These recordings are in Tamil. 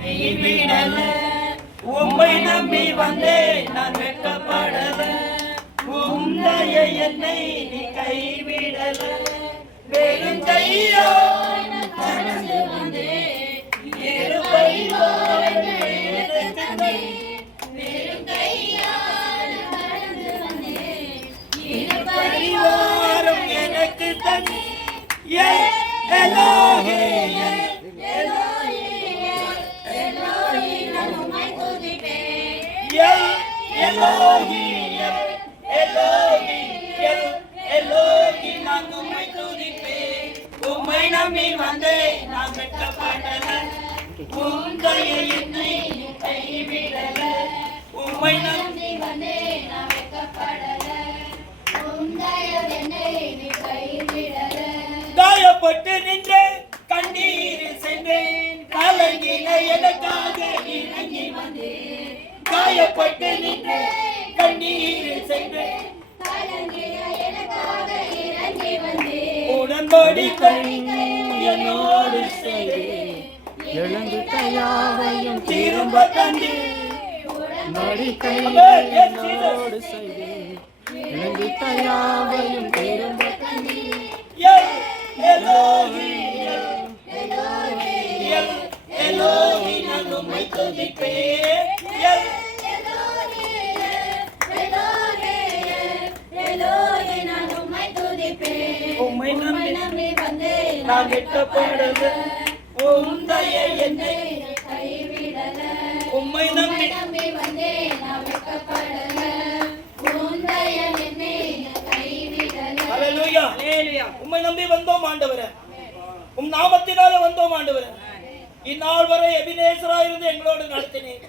கைவிடல உம்மை நம்பி வந்தேன் நான் வெட்கப்படல உம்மைய என்னை நீ கைவிடல வெறும் கையோ கடந்து வந்தேன் இரு பரிவாரம் வெறும் கையால் கடந்து வந்தேன் இரு பரிவாரம் எனக்கு தனி எலோஹே Elohi, Elohi, Elohi, நான் உம்மை துதிப்பேன். உம்மை நம்பி வந்தேன் நான் வெட்கப்படல. உம் தயை என்னை கைவிடல. உம்மை நம்பி வந்தேன் நான் வெட்கப்படல. உம் தயை என்னை கைவிடல. காயப்பட்டு நின்று கண்ணீரில் சென்றேன். கலங்கின எனக்காக இறங்கி வந்தேன். காயப்பட்டு நின்று கண்ணீரில் சென்றேன். உடன்படிக்கை என்னோடு செய்தேன். எழுந்துட்ட யாவையும் திரும்ப தந்து உடன்படிக்கை என்னோடு செய்தேன். எழுந்துட்ட யாவையும் திரும்ப தந்து எலோஹி, எலோஹி, நான் உம்மை துதிப்பேன். உம்மை நம்பி வந்தேன் நான் வெட்கப்படல. உம் தயை என்னை கைவிடல. உம்மை நம்பி வந்தேன் நான் வெட்கப்படல. உம் தயை என்னை கைவிடல. ஹல்லேலூயா, ஹல்லேலூயா. உம்மை நம்பி வந்தோம் ஆண்டவரே. உம் நாமத்தினால வந்தோம் ஆண்டவரே. இந்நாள் வரை எபினேசராய் இருந்து எங்களோடு நடத்தினீர்.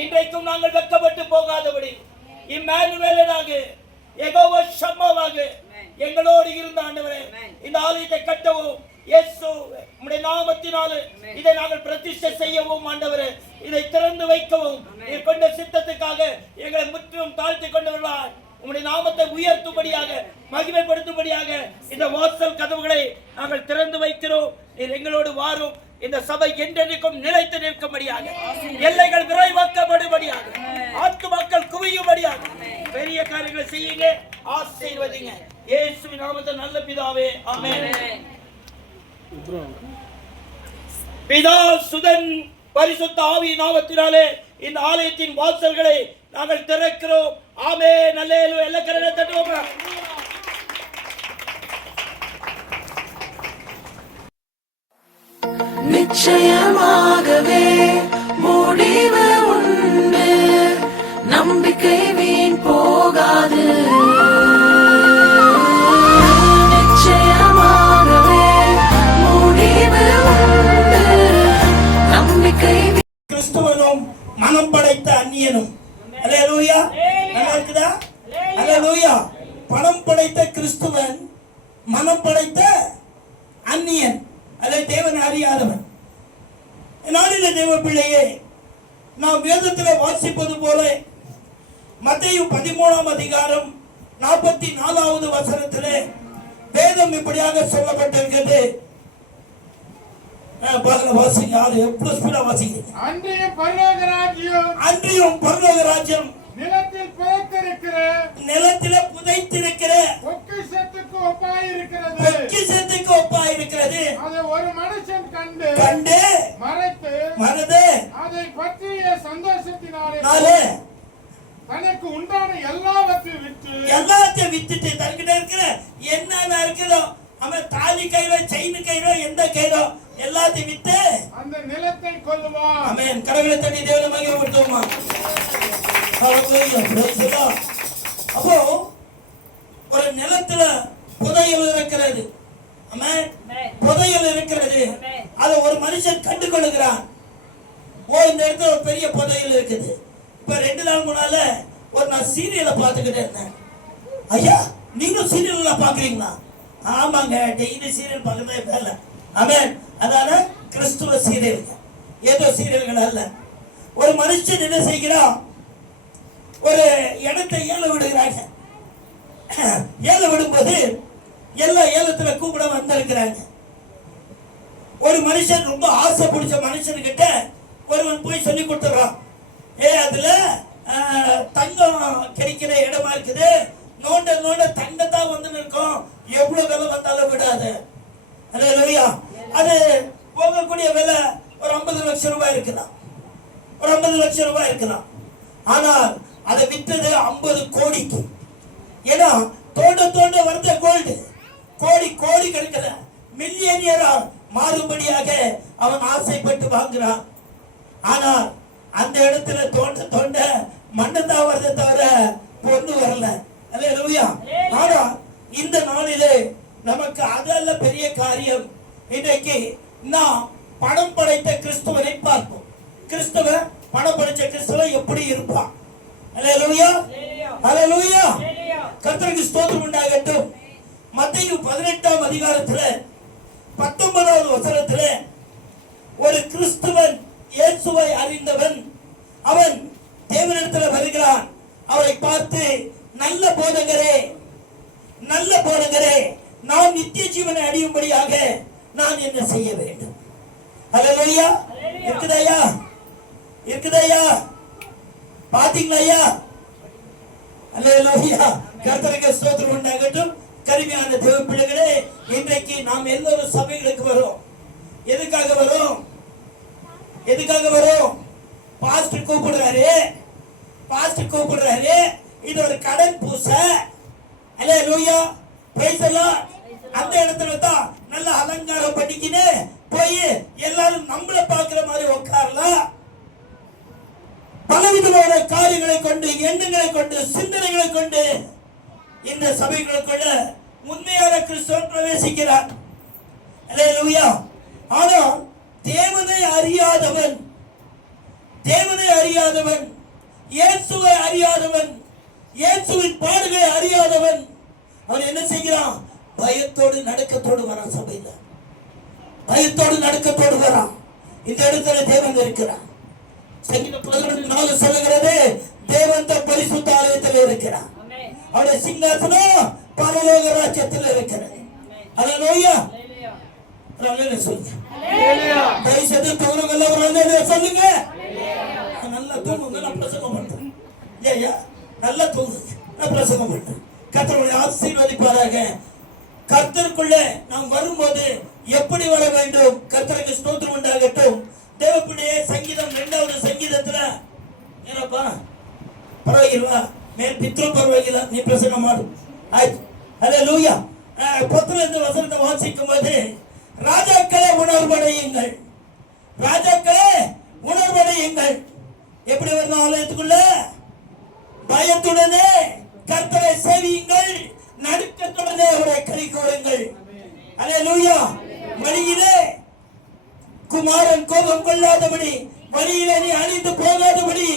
இன்றைக்கும் நாங்கள் வெட்கப்பட்டு போகாதபடி இம்மானுவேலனாக யெகோவா ஷம்மாவாக எங்களோடு இருந்த ஆண்டவரே, இந்த ஆலயத்தை கட்டவும் இயேசு உம்முடைய நாமத்தினாலே இதை நாங்கள் பிரதிஷ்டை செய்யவும் ஆண்டவரே, இதை திறந்து வைக்கவும் நீர் கொண்ட சித்தத்துக்காக எங்களை முற்றிலும் தாழ்த்தி கொண்டவர்களாய் உம்முடைய நாமத்தை உயர்த்தும்படியாக மகிமைப்படுத்தும்படியாக இந்த வாசல் கதவுகளை நாங்கள் திறந்து வைக்கிறோம். நீர் எங்களோடு வாரும். இந்த சபை என்றென்றைக்கும் நிலைத்து நிற்கும்படியாக, எல்லைகள் விரைவாக்கப்படும்படியாக, ஆத்துமாக்கள் குவியும்படியாக பெரிய காரியங்களை செய்யுங்க, ஆசீர்வதிங்க. இயேசுவின் நாமத்தில் நல்ல பிதாவே, ஆமென். பிதா சுதன் பரிசுத்த ஆவி நாமத்தினாலே இந்த ஆலயத்தின் வாசல்களை நாங்கள் திறக்கிறோம். ஆமென், அல்லேலூயா. எல்லா கரங்களை தட்டுவோம். நிச்சயமாகவே முடிவு உண்டு, நம்பிக்கை வீண் போகாது. நிச்சயமாகவே முடிவு உண்டு, நம்பிக்கை. கிறிஸ்துவனும் மனம் படைத்த அந்நியனும். அல்லேலூயா. நல்லா இருக்குதா? அல்லேலூயா. பணம் படைத்த கிறிஸ்துவன், மனம் படைத்த அந்நியன், அதை தேவன் அறியாதவன். நாளிலே தேவ பிள்ளையே, நாம் வேதத்தில் வாசிப்பது போல மத்தேயு 13ஆம் அதிகாரம் 44வது வசனத்திலே வேதம் இப்படியாக சொல்லப்பட்டிருக்கிறது. வாசிங்க, யாரு எப்படி ஸ்பீடா வாசிக்கிறீங்க? அன்றியும் பரலோக ராஜ்யம் நிலத்தில் புதைத்திருக்கிற பொக்கிஷத்துக்கு ஒப்பாயிருக்கிறது. அதை ஒரு மனுஷன் கண்டு மறந்து அதை பற்றிய சந்தோஷத்தினாலே தனக்கு உண்டான எல்லாவற்றையும் வித்துட்டு தன்கிட்ட இருக்கிற என்னென்ன இருக்குதோ, அவன் தாலி கையிலோ செயின் கையிலோ எந்த கையிலோ எல்லாத்தையும் வித்து அந்த நிலத்தை கொள்ளுவான். ஆமென். கரங்களை தட்டி தேவனை மகிமைப்படுத்துவோமா? அப்போ ஒரு நிலத்துல புதையல் இருக்கிறது. ஆமென். புதையல் இருக்கிறது. அதை ஒரு மனுஷன் கண்டு கொள்ளுகிறான். இந்த இடத்துல ஒரு பெரிய புதையல் இருக்குது. இப்ப 2 நாள் முன்னால நான் சீரியலை பார்த்துக்கிட்டே இருந்தேன். ஐயா, நீங்களும் சீரியல் எல்லாம் பாக்குறீங்களா? ஆமாங்க, டெய்லி சீரியல் பார்க்கறதே வேலை. ஆமென். அதான கிறிஸ்துவ சீரியல், ஏதோ சீரியல்கள் அல்ல. ஒரு மனுஷன் என்ன செய்கிறான்? ஒரு இடத்தை ஏல விடுகிறாங்க. ஏல விடும்போது எல்லா ஏலத்துல கூப்பிட வந்திருக்கிறாங்க. ஒரு மனுஷன் ரொம்ப ஆசை பிடிச்ச மனுஷன்கிட்ட ஒருவன் போய் சொல்லி கொடுத்துறான், அதுல தங்கம் கிடைக்கிற இடமா இருக்குது, நோண்ட நோண்ட தங்கத்தான் வந்து நிற்கும், எவ்வளவு விலை வந்தாலும் விடாது. அல்லேலூயா. அது போகக்கூடிய விலை ஒரு 50 லட்சம் ரூபாய் இருக்கலாம், ஒரு 50 லட்சம் ரூபாய் இருக்கலாம். ஆனால் அதை விற்றது 50 கோடிக்கு. ஏன்னா தோண்ட தோண்ட வந்த கோல்டு கோடி கோடி கிடைக்கல, மில்லியனியரா மாறும்படியாக அவன் ஆசைப்பட்டு வாங்குறான். ஆனால் அந்த இடத்துல தோண்ட தோண்ட மண்ணு தான் வரதை தவிர பொண்ணு வரல. அல்லேலூயா. ஆனா இந்த நாளிலே நமக்கு அதல்ல பெரிய காரியம். இன்றைக்கு நாம் பணம் படைத்த கிறிஸ்துவனை பார்ப்போம். கிறிஸ்துவ பணம் படைத்த கிறிஸ்துவ எப்படி இருப்பான்? அல்லேலூயா, அல்லேலூயா. கர்த்தருக்கு ஸ்தோத்திரம் உண்டாகட்டும். மத்தேயு 18ஆம் அதிகாரத்துல 19வது வசனத்துல ஒரு கிறிஸ்துவன் இயேசுவை அறிந்தவன் அவன் தேவனிடத்தில் வருகிறான். அவரை பார்த்து, நல்ல போதகரே, நல்ல போதகரே, நான் நித்திய ஜீவனை அடையும்படியாக நான் என்ன செய்ய வேண்டும்? அல்லேலூயா. இருக்குதையா? இருக்குதையா? பாத்தீங்களா ஐயா? அல்லேலூயா. கர்த்தருக்கு ஸ்தோத்திரம் உண்டாகட்டும். கருமையான தேவ பிள்ளைகளே, இன்றைக்கு நாம் எல்லோரும் சபைகளுக்கு வரோம். எதுக்காக வரோம்? எதுக்காக வரோம்? பாஸ்டர் கூப்பிடுறாரு, பாஸ்டர் கூப்பிடுறாரு, இது ஒரு கடன் பூச. அல்லேலூயா, பிரைஸ் தி லார்ட். அந்த இடத்துல தான் நல்ல அலங்காரம் பண்ணிக்கின்னு போய் எல்லாரும் நம்மள பாக்குற மாதிரி உட்காரலாம். பலவிதமான காரியங்களை கொண்டு, எண்ணங்களை கொண்டு, சிந்தனைகளை கொண்டு இந்த சபைகளுக்குள்ள உண்மையான கிறிஸ்தவன் பிரவேசிக்கிறார். அல்லேலூயா. ஆனால் தேவனை அறியாதவன், தேவனை அறியாதவன், இயேசுவை அறியாதவன், இயேசுவின் பாடுகளை அறியாதவன் அவன் என்ன செய்கிறான்? பயத்தோடு நடுக்கத்தோடு வரான். சபையில பயத்தோடு நடுக்கத்தோடு வரான். இந்த இடத்துல தேவன் இருக்கிறான். சங்கீதம் 11:4 சொல்லுகிறது, தேவன் தம் பரிசுத்த ஆலயத்தில் இருக்கிறார், அவருடைய சிங்காசனம் பரலோக ராஜ்யத்தில் இருக்கிறது. அல்லேலூயா. அல்லேலூயா சொல்லுங்க. அல்லேலூயா. தயவுசெய்து தூங்குறவங்க ஒரு அல்லேலூயா சொல்லுங்க. நல்லா தூங்குங்க, நான் பிரசங்கம் பண்றேன். ஐயா நல்லா தூங்குங்க, நான் பிரசங்கம் பண்றேன். கர்த்தருடைய ஆசீர்வதிப்பாராக. கர்த்தருக்குள்ளே நாம் வரும்போது எப்படி வர வேண்டும்? கர்த்தருக்கு ஸ்தோத்திரம் உண்டாகட்டும். தேவப்பிள்ளையே, சங்கீதம் 2வது சங்கீதத்துல ಏನಪ್ಪ ಪರವಾಗಿಲ್ವಾ? ಮೇಲ್ ಪಿತೃ ಪರವಾಗಿಲ್ಲ, ನೀ ಪ್ರಸಂಗ ಮಾಡು ಆಯ್ತು. அல்லேலூயா. 10வது வசனத்தை வாசிக்கும் போது, ராஜாக்களே உணர்வடையுங்கள், ராஜாக்களே உணர்வடையுங்கள். எப்படி வரணும் ஆலயத்துக்குள்ள? பயத்துடனே கர்த்தரை சேவியுங்கள், நடுக்கத்துடனே அவரை கை கோருங்கள். அல்லேலூயா. வழியிலே குமாரன் கோபம் கொள்ளாதபடி, வழியிலே நீ அழிந்து போகாதபடி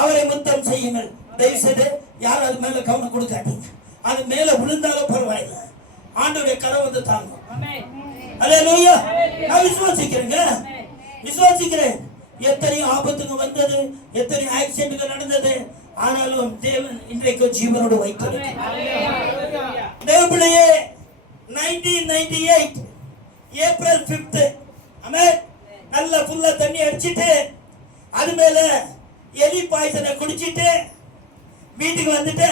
அவரை முத்தம் செய்யுங்கள். தயவு செய்து யாரும் அது மேல கவனம் கொடுக்காதீங்க. அது மேல விழுந்தாலும் பரவாயில்லை, ஆண்டவருடைய கரம் வந்து தாங்கும். அல்லேலூயா. நான் விசுவாசிக்கிறேங்க, விசுவாசிக்கிறேன். எத்தனை ஆபத்துங்க வந்தது, எத்தனை ஆக்சிடென்ட்கள் நடந்தது, ஆனாலும் தேவன் இன்றைக்கு ஜீவனோடு வைத்திருக்கிறார். தேவப்பிள்ளையே, 1998 ஏப்ரல் 5 ஆமென், நல்ல ஃபுல்லா தண்ணி அடிச்சிட்டு அது மேல எலி பாய்சனை குடிச்சிட்டு வீட்டுக்கு வந்துட்டு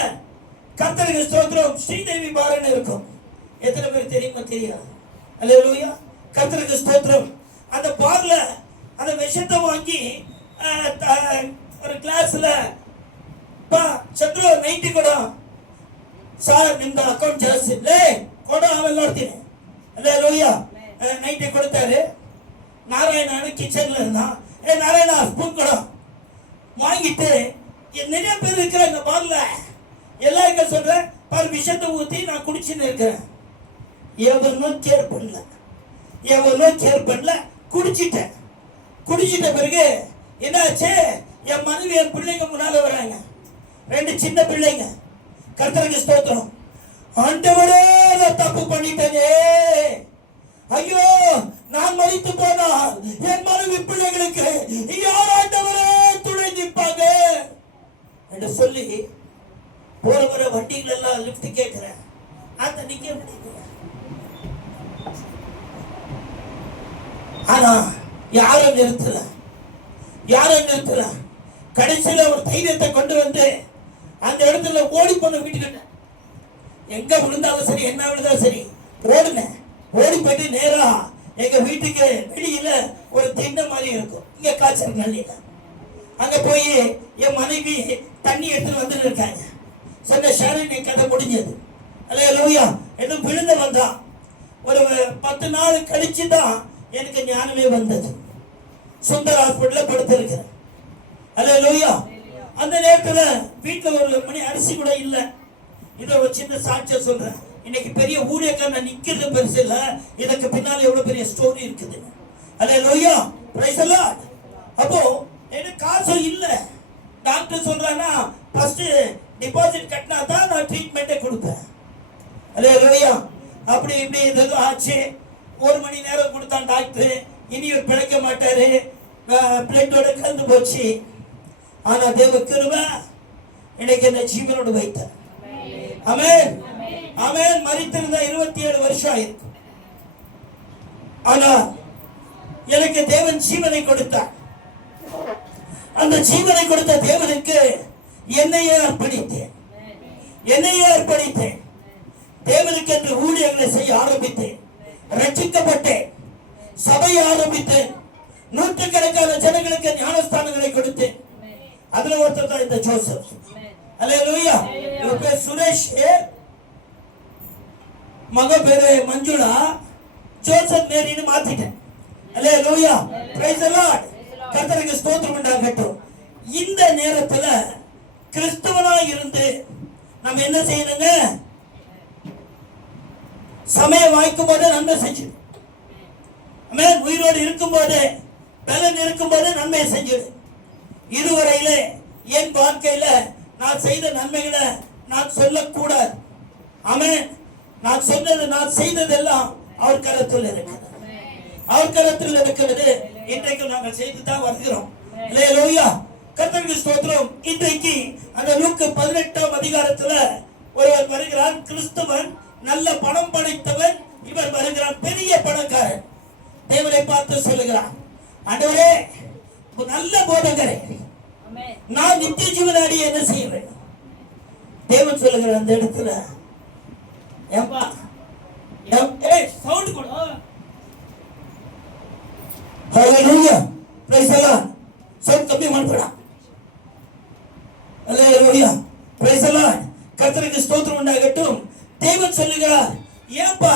கர்த்தருக்கு ஸ்தோத்திரம் ஸ்ரீதேவி பாரன் இருக்கும். எத்தனை பேர் தெரியுமா? தெரியாது. அல்லேலூயா. கர்த்தருக்கு ஸ்தோத்திரம். அந்த பார்ல அந்த விஷத்தை வாங்கி ஒரு கிளாஸ்ல ಚಂದ್ರು 90 ಕೊಡು ಸರ್, ನಿಮ್ದು ಅಕೌಂಟ್ ಜಾಸ್ತಿ ಲೇ ಕೊಡು, ಆಮೇಲೆ ನೋಡ್ತೀನಿ. அல்லேலூயா. 90 கொடுத்தாரு. நாராயணன் கிச்சன்ல இருந்தான். நாராயணா ஸ்பூன் கொடு. வாங்கிட்டு நிறைய பேர் இருக்கிறாங்க பார்ல, எல்லாருக்கும் சொல்றேன், பாரு விஷத்தை ஊத்தி நான் குடிச்சுன்னு இருக்கிறேன். எவனும் கேர் பண்ணல, எவனும் கேர் பண்ணல. குடிச்சிட்டேன். குடிச்சிட்ட பிறகு என்னாச்சு? என் மனைவி என் பிள்ளைங்க முன்னால வராங்க, 2 சின்ன பிள்ளைங்க. கர்த்தருக்கு ஸ்தோத்திரம். ஆண்டவரே, நான் தப்பு பண்ணிட்டேனே, ஐயோ நான் மரித்து போனால் என் மனைவி பிள்ளைகளுக்கு யார் ஆண்டவரே துணை நிற்பாங்க என்று சொல்லி போற வர வண்டிகள் எல்லாம் லிஃப்ட் கேட்கிறேன். அந்த நிக்க முடியல. ஆனா யாரும் நிறுத்தல. யாரை நிறுத்தலாம்? கடைசியில ஒரு தைரியத்தை கொண்டு வந்து அந்த இடத்துல ஓடி போன வீட்டுக்கிட்ட எங்க விழுந்தாலும் சரி, என்ன விழுந்தாலும் சரி, ஓடுனேன். ஓடி போயிட்டு நேரா எங்க வீட்டுக்கு வெளியில ஒரு திண்ணை மாதிரி இருக்கும், இங்க காய்ச்சல் நல்லில. அங்க போய் என் மனைவி தண்ணி எடுத்துட்டு வந்துட்டு இருக்காங்க. சொன்ன ஷாரின் என் கதை முடிஞ்சது. அல்லேலூயா. எதுவும் விழுந்து வந்தான். ஒரு 10 நாள் கழிச்சு தான் எனக்கு ஞானமே வந்தது. சுந்தர் ஹாஸ்பிட்டல்ல படுத்திருக்கிறேன். அல்லேலூயா. அந்த நேரத்துல வீட்டுல ஒரு மணி அரிசி கூட இல்ல. இதை ஒரு சின்ன சாட்சியம் சொல்றேன். இன்னைக்கு பெரிய ஊழியக்காரன் நான் நிக்கிறது பெருசு இல்ல, இதுக்கு பின்னால எவ்வளவு பெரிய ஸ்டோரி இருக்குது. அல்லேலூயா. Praise the lord. அப்போ எனக்கு காசு இல்ல. டாக்டர் சொல்றானா ஃபர்ஸ்ட் டிபாசிட் கட்டினா தான் நான் ட்ரீட்மெண்ட்டே கொடுப்பேன். அல்லேலூயா. அப்படி இப்படி ஏதோ ஆச்சு. 1 மணி நேரம் கொடுத்தான் டாக்டர். இனி இவர் பிழைக்க மாட்டாரு, பிளட்டோட கலந்து போச்சு. ஆனா தேவ கிருபை இன்னைக்கு என்ன ஜீவனோடு வைத்தார். ஆமென், ஆமென். மரித்திருந்த 27 வருஷம் ஆயிருக்கு. ஆனா எனக்கு தேவன் ஜீவனை கொடுத்தார். அந்த ஜீவனை கொடுத்த தேவனுக்கு என்னையே அர்ப்பணித்தேன். தேவனுக்கு என்று ஊழியர்களை செய்ய ஆரம்பித்தேன். ரட்சிக்கப்பட்டேன். சபையை ஆரம்பித்தேன். நூற்றுக்கணக்கான ஜனங்களுக்கு ஞானஸ்தானங்களை கொடுத்தேன். அதுல ஒருத்தர் தான் இந்த ஜோசப். அல்லேலூயா. இவர் பேர் சுரேஷ், மக பேரு மஞ்சுளா, ஜோசப் மேரின்னு மாத்திட்டேன். அல்லேலூயா. Praise the lord. கர்த்தருக்கு ஸ்தோத்திரம் உண்டாகட்டும். இந்த நேரத்துல கிறிஸ்தவனாய் இருந்து நம்ம என்ன செய்யணுங்க? சமயம் வாய்க்கும் போது நன்மை செஞ்சிடு. ஆமென். உயிரோடு இருக்கும் போது, பலன் இருக்கும் போது நன்மை செஞ்சிடு. இதுவரையிலே என் வாழ்க்கையில நான் செய்த நன்மைகளை நான் சொல்லக்கூடாது. ஆமென். நான் சொன்னது, நான் செய்ததெல்லாம் அவர் கரத்தில் இருக்கிறது. அவர் கரத்தில் இருக்கிறது. இன்றைக்கு நாங்கள் செய்து தான் வருகிறோம். அல்லேலூயா. கர்த்தருக்கு ஸ்தோத்திரம். இன்றைக்கு அந்த லூக்கா 18ஆம் அதிகாரத்துல ஒருவர் வருகிறான். கிறிஸ்தவன், நல்ல பணம் படைத்தவன். இவர் வருகிறான், பெரிய பணக்காரன். தேவனை பார்த்து சொல்லுகிறான், ஆண்டவரே, நல்ல போதகரே, நான் நித்திய ஜீவனை அடைய என்ன செய்வேன்? தேவன் சொல்லுகிற அந்த இடத்துல, ஏம்பா சவுண்ட் கொடு. ஹalleluya. Praise the lord. சவுண்ட் கம்மி பண்ணடா. ஹalleluya. Praise the lord. கர்த்தருக்கு ஸ்தோத்திரம் உண்டாகட்டும். தேவன் சொல்லுகிறார், ஏம்பா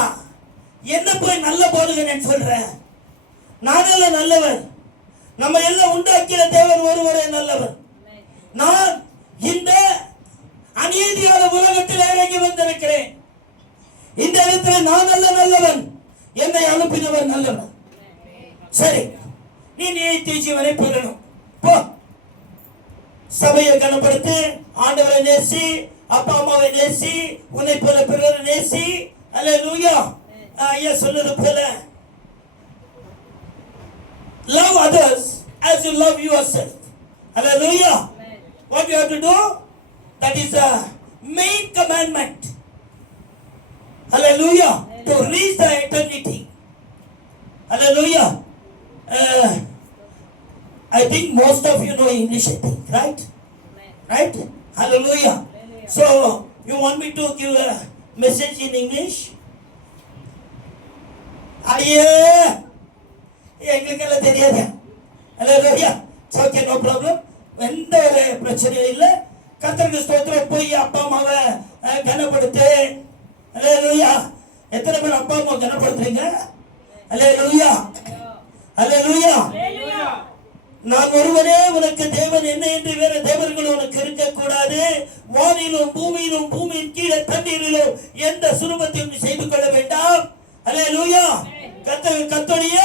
என்ன போய் நல்ல போதகன் சொல்ற? நானெல்லாம் நல்லவன். நம்ம எல்லாம் உண்டாக்கிற தேவன் ஒருவரே நல்லவர். நான் இந்த அநீதியான உலகத்தில் இறங்கி வந்திருக்கிறேன். இந்த இடத்துல நான் நல்லவன், என்னை அனுப்பினவர் நல்லவன். சரி, நீ நித்திய ஜீவனை பெறணும். போ, சபையை கனப்படுத்து, ஆண்டவரை நேசி, அப்பா அம்மாவை நேசி, உன்னை போல பிறரை நேசி. அல்லேலூயா. ஐயா சொன்னது போல, love others as you love yourself. Hallelujah. What you have to do? That is the main commandment. Hallelujah. To reach the eternity. Hallelujah. I think most of you know English, I think, right? Right? Hallelujah. So, you want me to give a message in English? Yeah. எங்களுக்கெல்லாம் தெரியாது. அல்லேலூயா. Okay, no problem. எந்த ஒரு பிரச்சனையும் இல்லை. கர்த்தருக்கு ஸ்தோத்திரம். போய் அப்பா அம்மாவை கனப்படுத்து. அல்லேலூயா. எத்தனை பேர் அப்பா அம்மா கனப்படுத்துறீங்க? அல்லேலூயா. அல்லேலூயா. நான் ஒருவரே உனக்கு தேவன், என்ன என்று வேற தேவர்கள் உனக்கு இருக்கக்கூடாது. வானிலும் பூமியிலும் பூமியின் கீழே தண்ணீரிலும் எந்த சுரூபத்தையும் செய்து கொள்ள வேண்டாம். அல்லேலூயா. கர்த்தருடைய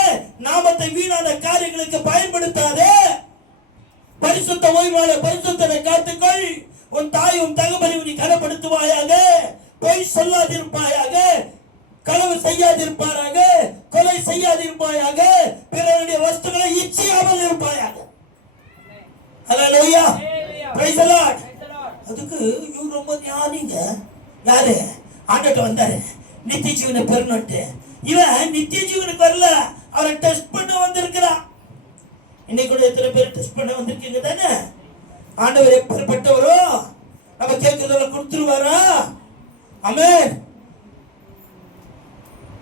நாமத்தை வீணான காரியங்களுக்கு பயன்படுத்தாதே. பரிசுத்த ஓய்வாள பரிசுத்தனை காத்துக்கொள். உன் தாய் உன் தகப்பனை நீ கனப்படுத்துவாயாக. பொய் சொல்லாதிருப்பாயாக. களவு செய்யாதிருப்பாயாக. கொலை செய்யாதிருப்பாயாக. பிறருடைய வஸ்துக்களை இச்சியாமல் இருப்பாயாக. ஹalleluya. praise the lord. அதுக்கு இவங்க ரொம்ப ஞானிங்க. யாரு? ஆண்டவர்ட்ட வந்தாரு, நித்திய ஜீவனை பெறணும்ட்டு. இவன் நித்திய ஜீவனுக்கு வரல, அவரை டெஸ்ட் பண்ண வந்திருக்கிறான். இன்னைக்கு கூட எத்தனை பேர் டெஸ்ட் பண்ண வந்திருக்கீங்க தானே? ஆண்டவர் எப்பேற்பட்டவரோ நம்ம கேட்கிறதெல்லாம் கொடுத்துருவாரா? ஆமென்.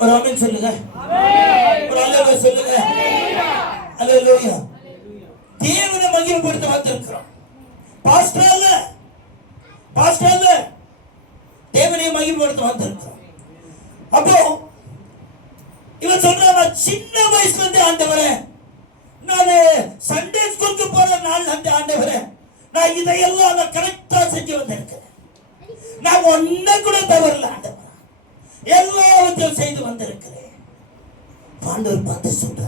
ஒரு ஆமென் சொல்லுங்க. ஒரு அல்லேலூயா சொல்லுங்க. அல்லேலூயா. தேவனை மகிமைப்படுத்த வந்திருக்கிறோம். பாஸ்டர் அல்ல தேவனை மகிமைப்படுத்த வந்திருக்கிறோம். அப்போ இவன் சொல்றான், சின்ன வயசுல இருந்து ஆண்டவரே, நான் சண்டே ஸ்கூலுக்கு போற நாள் அந்த ஆண்டவரே, நான் இதையெல்லாம் நான் கரெக்டா செஞ்சு வந்திருக்கிறேன். நான் ஒன்ன கூட தவறல ஆண்டவரே, எல்லாவற்றையும் செய்து வந்திருக்கிறேன். ஆண்டவர் பார்த்து சொல்ற,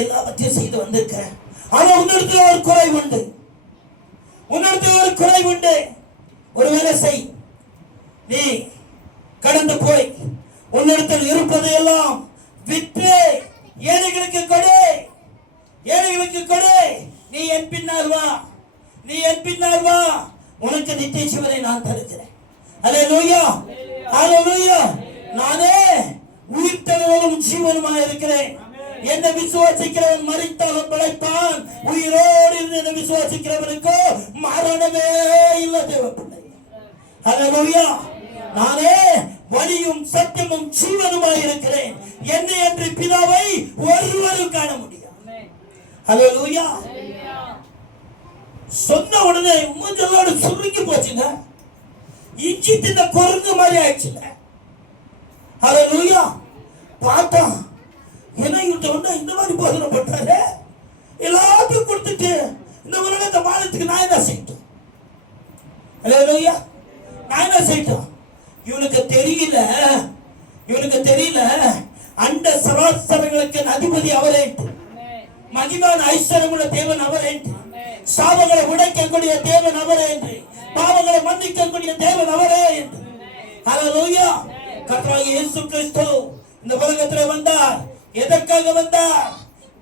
எல்லாவற்றையும் செய்து வந்திருக்கிறேன். ஆனா உன்னிடத்துல ஒரு குறை உண்டு. ஒரு வேலை செய். நீ கடந்து போய் உன்னிடத்தில் இருப்பதையெல்லாம் விற்று ஏழைகளுக்கு கொடு. நீ என் பின்னால் வா. உனக்கு நித்திய ஜீவனை நான் தருகிறேன். அல்லேலூயா. நானே உயிர்த்தெழுதலும் ஜீவனுமாய் இருக்கிறேன். என்னை விசுவாசிக்கிறவன் மரித்தாலும் பிழைப்பான். உயிரோடு இருந்து என்னை விசுவாசிக்கிறவனுக்கு மரணமே இல்லை. தேவப்பிள்ளை, அல்லேலூயா. நானே வழியும் சத்தியமும் ஜீவனுமாய் இருக்கிறேன். என்னை அன்றி பிதாவை ஒருவரும் காண முடியும். அல்லேலூயா. சொன்ன உடனே மூஞ்சலோடு சுருங்கி போச்சுங்க. இஞ்சி தின்ன குரங்கு மாதிரி ஆயிடுச்சுங்க. அல்லேலூயா. பார்த்தா என்ன இந்த மாதிரி போதனை பண்றாரு, எல்லாத்தையும் கொடுத்துட்டு இந்த உலகத்தை வாழத்துக்கு நான் என்ன செய்யட்டும்? அல்லேலூயா. நான் என்ன செய்யட்டும்? இவனுக்கு தெரியல அண்ட சராசரங்களுக்கு அதிபதி அவரே, மகிமான ஐஸ்வரமுள்ள தேவன் அவரே, சாபங்களை உடைக்கக்கூடிய தேவன் அவரே, பாவங்களை மன்னிக்கக்கூடிய தேவன் அவரே. அல்லேலூயா. கர்த்தராகிய இயேசு கிறிஸ்து இந்த உலகத்தில் வந்தார். எதற்காக வந்தார்?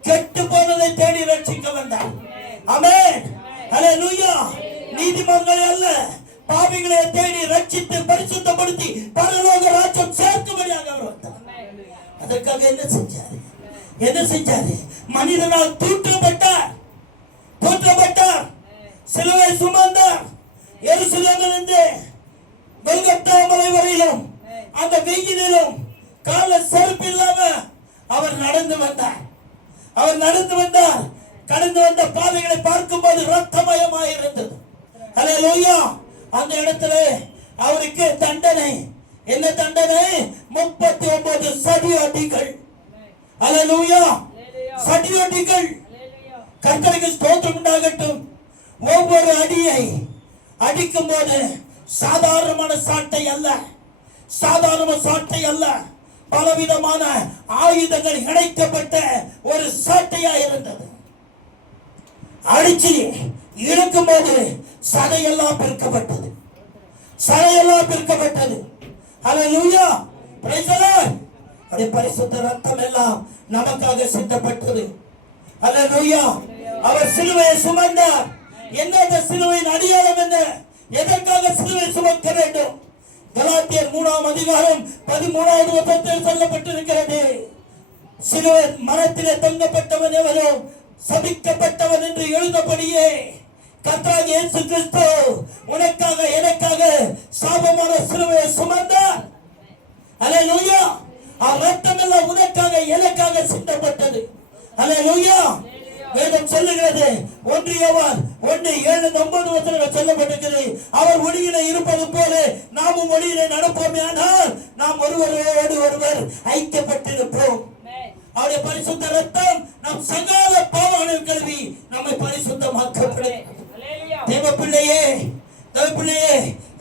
கெட்டு போனதை தேடி ரட்சிக்க வந்தார். ஆமென். அல்லேலூயா. நீதிமான்களை அல்ல, பாவிகளை தேடி ரட்சித்து பரிசுத்தப்படுத்தி பரலோக ராஜ்யம் சேர்க்கும்படியாக அவர் வந்தார். அதற்காக என்ன செஞ்சாரு? மனிதனால் தூற்றப்பட்டார். சிலுவை சுமந்தார். எருசலேமிலிருந்து கொல்கத்தா மலை வரையிலும் அந்த வெயிலிலும் கால செருப்பு இல்லாம அவர் நடந்து வந்தார். கடந்து வந்த பாதைகளை பார்க்கும்போது ரத்தமயமாக இருந்தது. அல்லேலூயா. அந்த இடத்துல அவருக்கு தண்டனை. என்ன தண்டனை? 39 சடி அடிகள். அல்லேலூயா. சடி அடிகள். கர்த்தருக்கு ஸ்தோத்திரம் உண்டாகட்டும். ஒவ்வொரு அடியை அடிக்கும் போது சாதாரண சாட்டை அல்ல, பலவிதமான ஆயுதங்கள் இணைக்கப்பட்ட ஒரு சாட்டையா இருந்தது. அடிச்சு இழுக்கும் போது சதையெல்லாம் பிரிக்கப்பட்டது. அல்லேலூயா. Praise the lord. அதே பரிசுத்த ரத்தம் எல்லாம் நமக்காக சிந்தப்பட்டது. அல்லேலூயா. அவர் சிலுவையை சுமந்தார். என்ன அந்த சிலுவையின் அடையாளம் என்ன? எதற்காக சிலுவை சுமக்க வேண்டும்? கலாத்தியர் 3ஆம் அதிகாரம் 13வது வசனத்தில் சொல்லப்பட்டிருக்கிறது. சிலுவை மரத்திலே தொங்கப்பட்டவன் எவரோ சபிக்கப்பட்டவன் என்று எழுதப்படியே கர்த்தராகிய இயேசு கிறிஸ்து உனக்காக எனக்காக சாபமான சிலுவையை சுமந்தார். அல்லேலூயா. ரத்தம் எல்லாம் உனக்காக எனக்காக சிந்தப்பட்டது. அல்லேலூயா. வேதம் சொல்லுகிறது, 1 யோவான் 1:7-9 சொல்லப்பட்டிருக்கிறது. அவர் ஒளியிலே இருப்பது போல நாமும் ஒளியிலே நடப்போமே, ஆனால் நாம் ஒருவரோடு ஒருவர் ஐக்கியப்பட்டிருப்போம். அவருடைய பரிசுத்த ரத்தம் நம் சகல பாவங்களை கழுவி நம்மை பரிசுத்தமாக்கப்படும். தேவ பிள்ளையே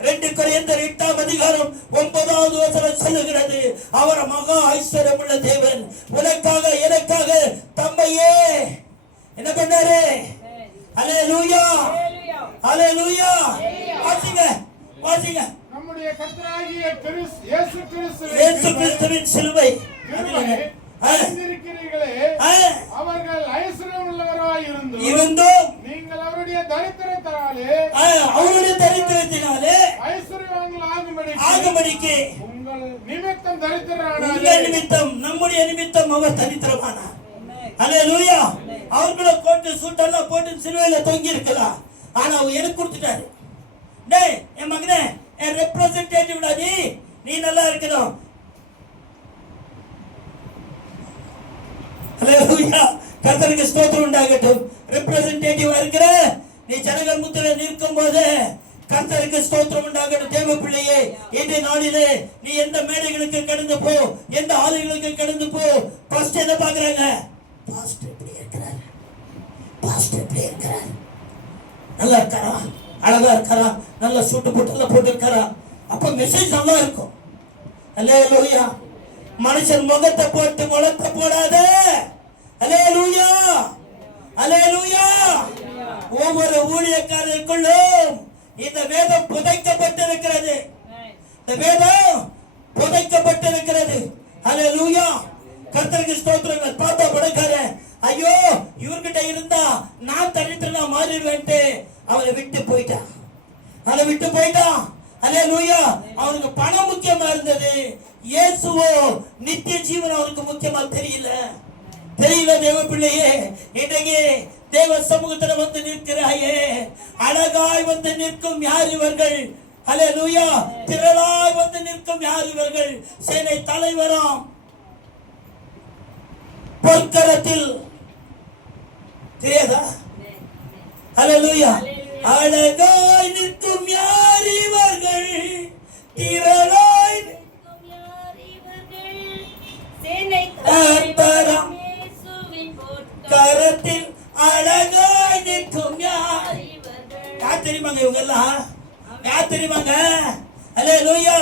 2 கொரிந்தியர் 8ஆம் அதிகாரம் 9வது வசனம் சொல்லுகிறது, அவர் மகா ஐஸ்வர்யமுள்ள தேவன் உனக்காக எனக்காக தம்மையே என்ன பண்ணாரு? அல்லேலூயா. வாசிங்க. நம்முடைய கர்த்தராகிய இயேசு கிறிஸ்துவின் சிலுவை அறிந்திருக்கிறீர்களே, அவர்கள் ஐஸ்வர்யம் உள்ளவராய் இருந்தும் நீங்கள் அவருடைய தரித்திரத்தினாலே ஐஸ்வர்யவான்கள் ஆகும்படிக்கு உங்கள் நிமித்தம் தரித்திரரானார். நம்முடைய நிமித்தம் அவர் தரித்திரமானார். அல்லேலூயா. அவர் கூட கோட்டு சூட்டெல்லாம் போட்டு சிலுவையில தொங்கி இருக்கலாம். ஆனா அவர் எனக்கு கொடுத்துட்டாரு. டேய் என் மகனே, என் ரெப்ரசன்டேட்டிவ்டா நீ நல்லா இருக்கணும். ஹalleluya, கர்த்தருக்கு ஸ்தோத்திரம் உண்டாகட்டும். ரெப்ரசன்டேட்டிவா இருக்கிற நீ ஜனங்கள் முத்திரையில் நிற்கும் போது கர்த்தருக்கு ஸ்தோத்திரம் உண்டாகட்டும். தேவ பிள்ளையே, இன்றைய நாளிலே நீ எந்த மேடைகளுக்கு கடந்து போ, எந்த ஆலயங்களுக்கு கடந்து போ, ஃபர்ஸ்ட் என்ன பாக்குறாங்க? பாஸ்டர் எப்படி இருக்கிறார், பாஸ்டர் எப்படி இருக்கிறார், நல்லா இருக்காரா, அழகா இருக்காரா, நல்ல சூட்டு போட்டு போட்டு இருக்காரா, அப்ப மெசேஜ் நல்லா இருக்கும். ஹalleluya, மனுஷன் முகத்தை போட்டு முளத்தை போடாத. ஹalleluya, ஹalleluya. ஒவ்வொரு ஊழியக்காரருக்குள்ளும் இந்த வேதம் புதைக்கப்பட்டிருக்கிறது. இந்த வேதம் புதைக்கப்பட்டிருக்கிறது. ஹalleluya, கர்த்தருக்கு ஸ்தோத்திரங்கள். பாப்பா படக்கார, ஐயோ இவர்கிட்ட இருந்தா நான் தரித்திரனா மாறிடுவேன்ட்டு அவரை விட்டு போயிட்டான். அதை விட்டு போயிட்டான். ஹalleluya, அவனுக்கு பணம் முக்கியமா இருந்தது. இயேசுவோ நித்திய ஜீவன் அவனுக்கு முக்கியமா தெரியல. தேவ பிள்ளையே, இன்றைக்கு தேவ சமூகத்தில் வந்து நிற்கிறாயே, அழகாய் வந்து நிற்கும் யார் இவர்கள்? ஹalleluya, திரளாய் வந்து நிற்கும் யார் இவர்கள்? சேனை தலைவராம் பொற்கரத்தில் தெரியாதா? ஹalleluya, அழகாய் நிற்கும் யார் இவர்கள்? திரளாய் நிற்கும் யார் இவர்கள்? சேனை தலைவராம் கரத்தில் அழகாய் நிற்கும் யார் இவர்கள்? யார் தெரியுமாங்க இவங்க எல்லாம்? யார் தெரியுமாங்க? ஹalleluya,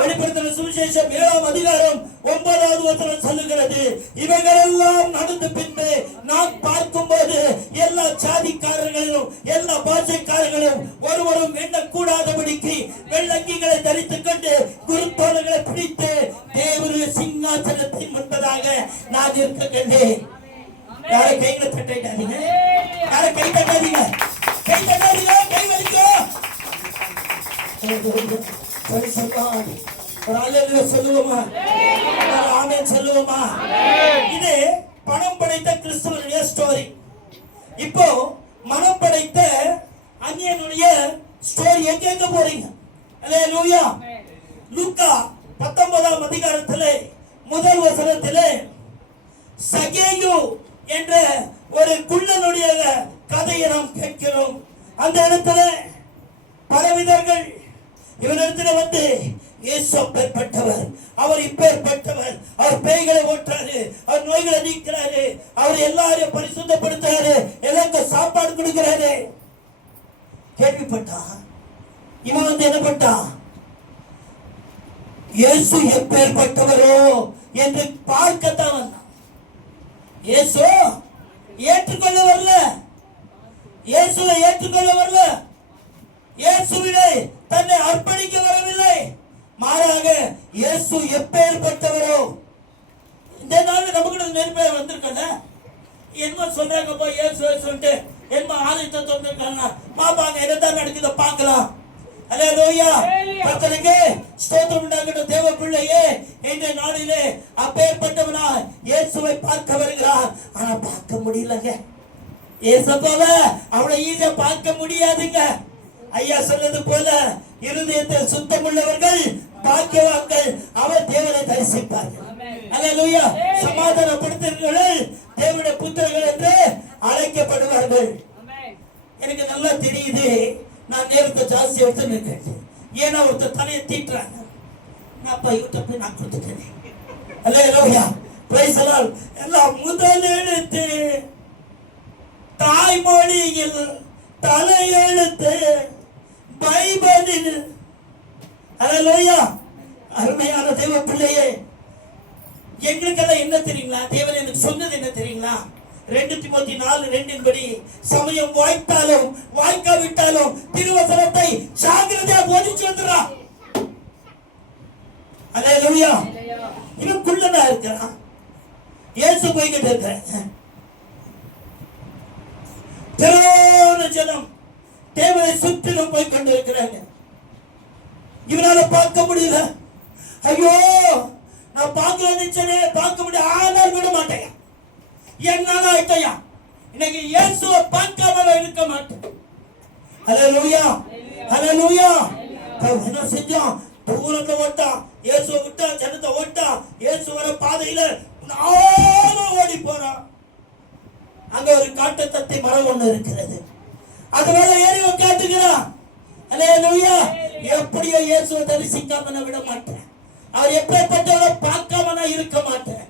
வெளிப்படுத்தின சுவிசேஷம் 7ஆம் அதிகாரம் 9வது வசனம் சொல்லுகிறது, இவைகளெல்லாம் நடந்த பின்பு நான் பார்க்கும்போது எல்லா சாதிக்காரர்களும் எல்லா பாஷைக்காரர்களும் ஒருவரும் எண்ணக்கூடாதபடிக்கு வெள்ளங்கிகளை தரித்துக் கொண்டு குருத்தோலைகளை பிடித்து தேவனுடைய சிங்காசனத்தின் முன்பதாக நான் இருக்க கண்டேன். யாரை கைகளை தட்டாதீங்க, யாரை கை தட்டாதீங்க, கை தட்டாதீங்க, கை வலிக்கோ. சொல்லுவோமா? ஆமென் சொல்லுவோமா? இது பணம் படைத்த கிறிஸ்துவனுடைய ஸ்டோரி. இப்போ மனம் படைத்த அந்நியனுடைய ஸ்டோரி எங்க போறீங்க? ஹalleluya, லூக்கா 19ஆம் அதிகாரத்திலே முதல் வசனத்திலே சகேயு என்ற ஒரு குள்ளனுடைய கதையை நாம் கேட்கிறோம். அந்த இடத்துல பலவிதர்கள் இவனிடத்துல வந்து இயேசு அப்பேற்பட்டவர், அவர் இப்பேற்பட்டவர், அவர் பேய்களை ஓட்டுறாரு, அவர் நோய்களை நீக்கிறாரு, அவர் எல்லாரையும் பரிசுத்தப்படுத்துறாரு, எல்லாருக்கும் சாப்பாடு கொடுக்கிறாரு கேள்விப்பட்டா. இவன் வந்து என்ன பண்றான்? இயேசு எப்பேற்பட்டவரோ என்று பார்க்கத்தான் வந்தான். இயேசு ஏற்றுக்கொள்ள வரல, இயேசுவை ஏற்றுக்கொள்ள வரல, இயேசுவினை தன்னை அர்ப்பணிக்க வரவில்லை. மாறாக இயேசு எப்பேற்பட்டவரோ. இந்த நாள் நமக்கு நெருப்பே வந்திருக்கல, என்ன சொல்றாங்கப்பா இயேசு சொல்லிட்டு என்ன ஆலயத்தை திறந்திருக்காங்க, பாப்பாங்க என்னதான் நடக்குது பார்க்கலாம். ஹalleluya, கர்த்தருக்கு ஸ்தோத்திரம் உண்டாகட்டும். தேவ பிள்ளையே, இந்த நாளிலே அப்பேற்பட்டவனா இயேசுவை பார்க்க வருகிறார். ஆனா பார்க்க முடியலங்க. இயேசுவை அவளை ஈஸியா பார்க்க முடியாதுங்க. ஐயா சொன்னது போல இருதயத்தில் சுத்தமுள்ளவர்கள் பாக்கியவான்கள், அவர் தேவனை தரிசிப்பார்கள். ஹalleluya, சமாதானப்படுத்துகிறவர்கள் தேவனுடைய புத்திரர்கள் என்று அழைக்கப்படுவார்கள். எனக்கு நல்லா தெரியுது, நான் நேரத்தை ஜாஸ்தி எடுத்து நிற்கிறேன். ஏன்னா ஒருத்தர் தலையை தீட்டுறாங்க, நான் இவர்கிட்ட போய் நான் கொடுத்துட்டேன். ஹalleluya, பிரைஸ் தி லார்ட். எல்லாம் முதல் எழுத்து தாய்மொழியில் தலையெழுத்து பைபிளில். ஹalleluya, அருமையான தேவ பிள்ளையே, எங்களுக்கெல்லாம் என்ன தெரியுங்களா? தேவன் எனக்கு சொன்னது என்ன தெரியுங்களா? 2 தீமோத்தேயு 4:2 படி சமயம் வாய்த்தாலும் வாய்க்காவிட்டாலும் திருவசனத்தை ஜாக்கிரதையா போதிச்சு வந்துறா. ஹalleluya, இவன் குள்ளனா இருக்கான். இயேசு போய்கிட்டு இருக்கான். திரளான ஜனம் தேவனை சுற்றிலும் போய் கொண்டிருக்கிறாங்க. இவனால பார்க்க முடியல. ஐயோ, நான் பார்க்க நினைச்சனே, பார்க்க முடிய, ஆனால் விட மாட்டேன். என்னால ஆயிட்டையா, இன்னைக்கு இயேசுவை பார்க்காம இருக்க மாட்டேன். ஹல்லேலூயா, ஹல்லேலூயா. என்ன செஞ்சோம்? தூரத்தை ஓட்டான், இயேசுவை விட்டா, ஜனத்தை ஓட்டான். இயேசு வர பாதையில ஓடி போறான். அங்க ஒரு காட்டு தத்தை மரம் ஒண்ணு இருக்கிறது. அது மேல ஏறி உட்காந்துக்கிறான். ஹல்லேலூயா. எப்படியோ இயேசுவை தரிசிக்காம நான் விட மாட்டேன். அவர் எப்பேற்பட்டவரை பார்க்காம நான் இருக்க மாட்டேன்.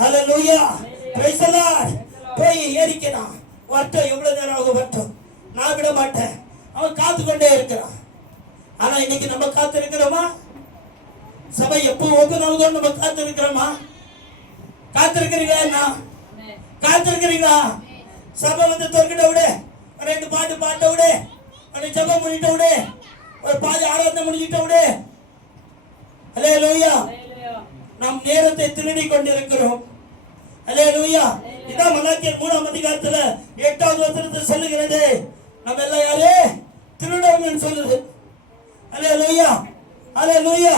ஹல்லேலூயா, பிரைஸ் தி லார்ட். போய் ஏறிக்கிறான். வரட்டும், எவ்வளவு நேரம் ஆகும் வரட்டும், நான் விட மாட்டேன். அவன் காத்து கொண்டே இருக்கிறான். ஆனா இன்னைக்கு நம்ம காத்து இருக்கிறோமா? சபை எப்போ ஓபன் ஆகுதோ நம்ம காத்து இருக்கிறோமா? காத்திருக்கிறீங்களா? காத்திருக்கிறீங்களா? சபை வந்து திறக்கிட்ட விடு, ரெண்டு பாட்ட விடு, ஒரு ஜெபம் பண்ணிட்ட விடு, ஒரு பாதி ஆராதனை முடிஞ்சிட்ட விடு. ஹல்லேலூயா. நாம் நேரத்தை திருடி கொண்டிருக்கிறோம். ஹல்லேலூயா. இதான் மலாக்கியர் 3ஆம் அதிகாரத்துல 8வது வசனத்தில் சொல்லுகிறது. நம்ம எல்லாம் யாரு? திருடர்கள் சொல்லுது. ஹல்லேலூயா, ஹல்லேலூயா.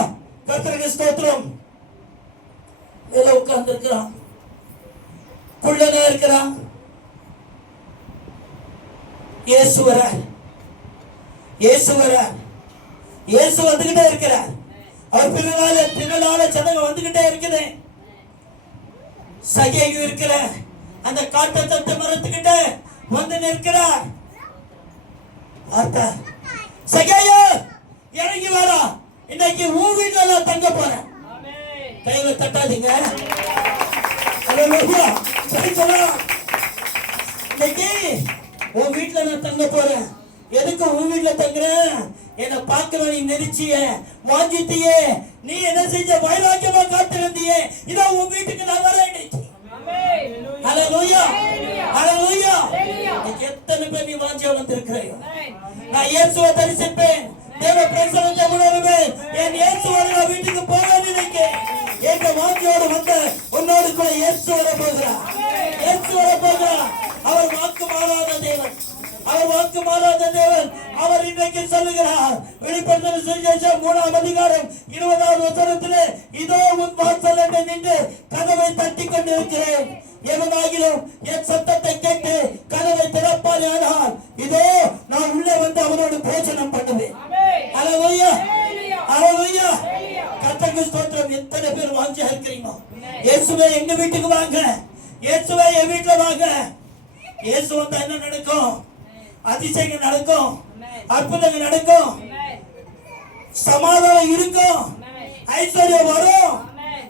கர்த்தருக்கு ஸ்தோத்திரம். எல்லாம் உட்கார்ந்து இருக்கிறான், குள்ளனா இருக்கிறான். இயேசு வரார், இயேசு வரார், இயேசு வந்துகிட்டே இருக்கிறார். அவர் பின்னால ஜனங்க வந்துகிட்டே இருக்குது. சகேயு இருக்கிற அந்த காட்டு தட்டு மரத்துக்கிட்ட வந்து நிற்கிறார். சகேயு இறங்கி வரா, இன்னைக்கு உன் வீட்டுல நான் தங்க போறேன். கையில தட்டாதீங்க. இன்னைக்கு உன் வீட்டுல நான் தங்க போறேன். எதுக்கு உன் வீட்டுல தங்குறேன்? என்ன பார்க்கிற நீ நெரிச்சிய வாஞ்சித்தியே, நீ என்ன செஞ்ச? வைராக்கியமா காத்திருந்தியே. இதான் உன் வீட்டுக்கு நான் வரேன். ஹல்லேலூயா, ஹல்லேலூயா. எத்தனை பேர் நீ வாஞ்சியா வந்திருக்கிறாயோ? நான் இயேசுவை தரிசிப்பேன், தேவ பிரசன்னத்தை உணருவேன், என் இயேசுவோட வீட்டுக்கு போவேன் நினைக்கிறேன். எங்க வாஞ்சியோடு வந்த உன்னோடு கூட இயேசு வர போகிறார், இயேசு வர போகிறார். அவர் வாக்கு மாறாத தேவன், அவர் வாக்கு மாறாத தேவன். அவர் இன்றைக்கு சொல்லுகிறார், வெளிப்படுத்தின சுவிசேஷம் 3ஆம் அதிகாரம் 20வது வசனத்திலே, இதோ உன் வாசலில் நின்று கதவை தட்டி கொண்டிருக்கிறேன். எவனாகிலும் என் சத்தத்தை கேட்டு கதவை திறப்பானால், இதோ நான் உள்ளே வந்து அவனோடு போஜனம் பண்ணுவேன். ஹல்லேலூயா, ஹல்லேலூயா. கர்த்தருக்கு ஸ்தோத்திரம். எத்தனை பேர் வாஞ்சியா இருக்கிறீங்க? இயேசுவே எங்க வீட்டுக்கு வாங்க, இயேசுவே என் வீட்டுல வாங்க. இயேசு வந்தா என்ன நடக்கும்? அதிசயங்கள் நடக்கும், அற்புதங்கள் நடக்கும், சமாதானம் இருக்கும், ஐஸ்வர்யம் வரும்,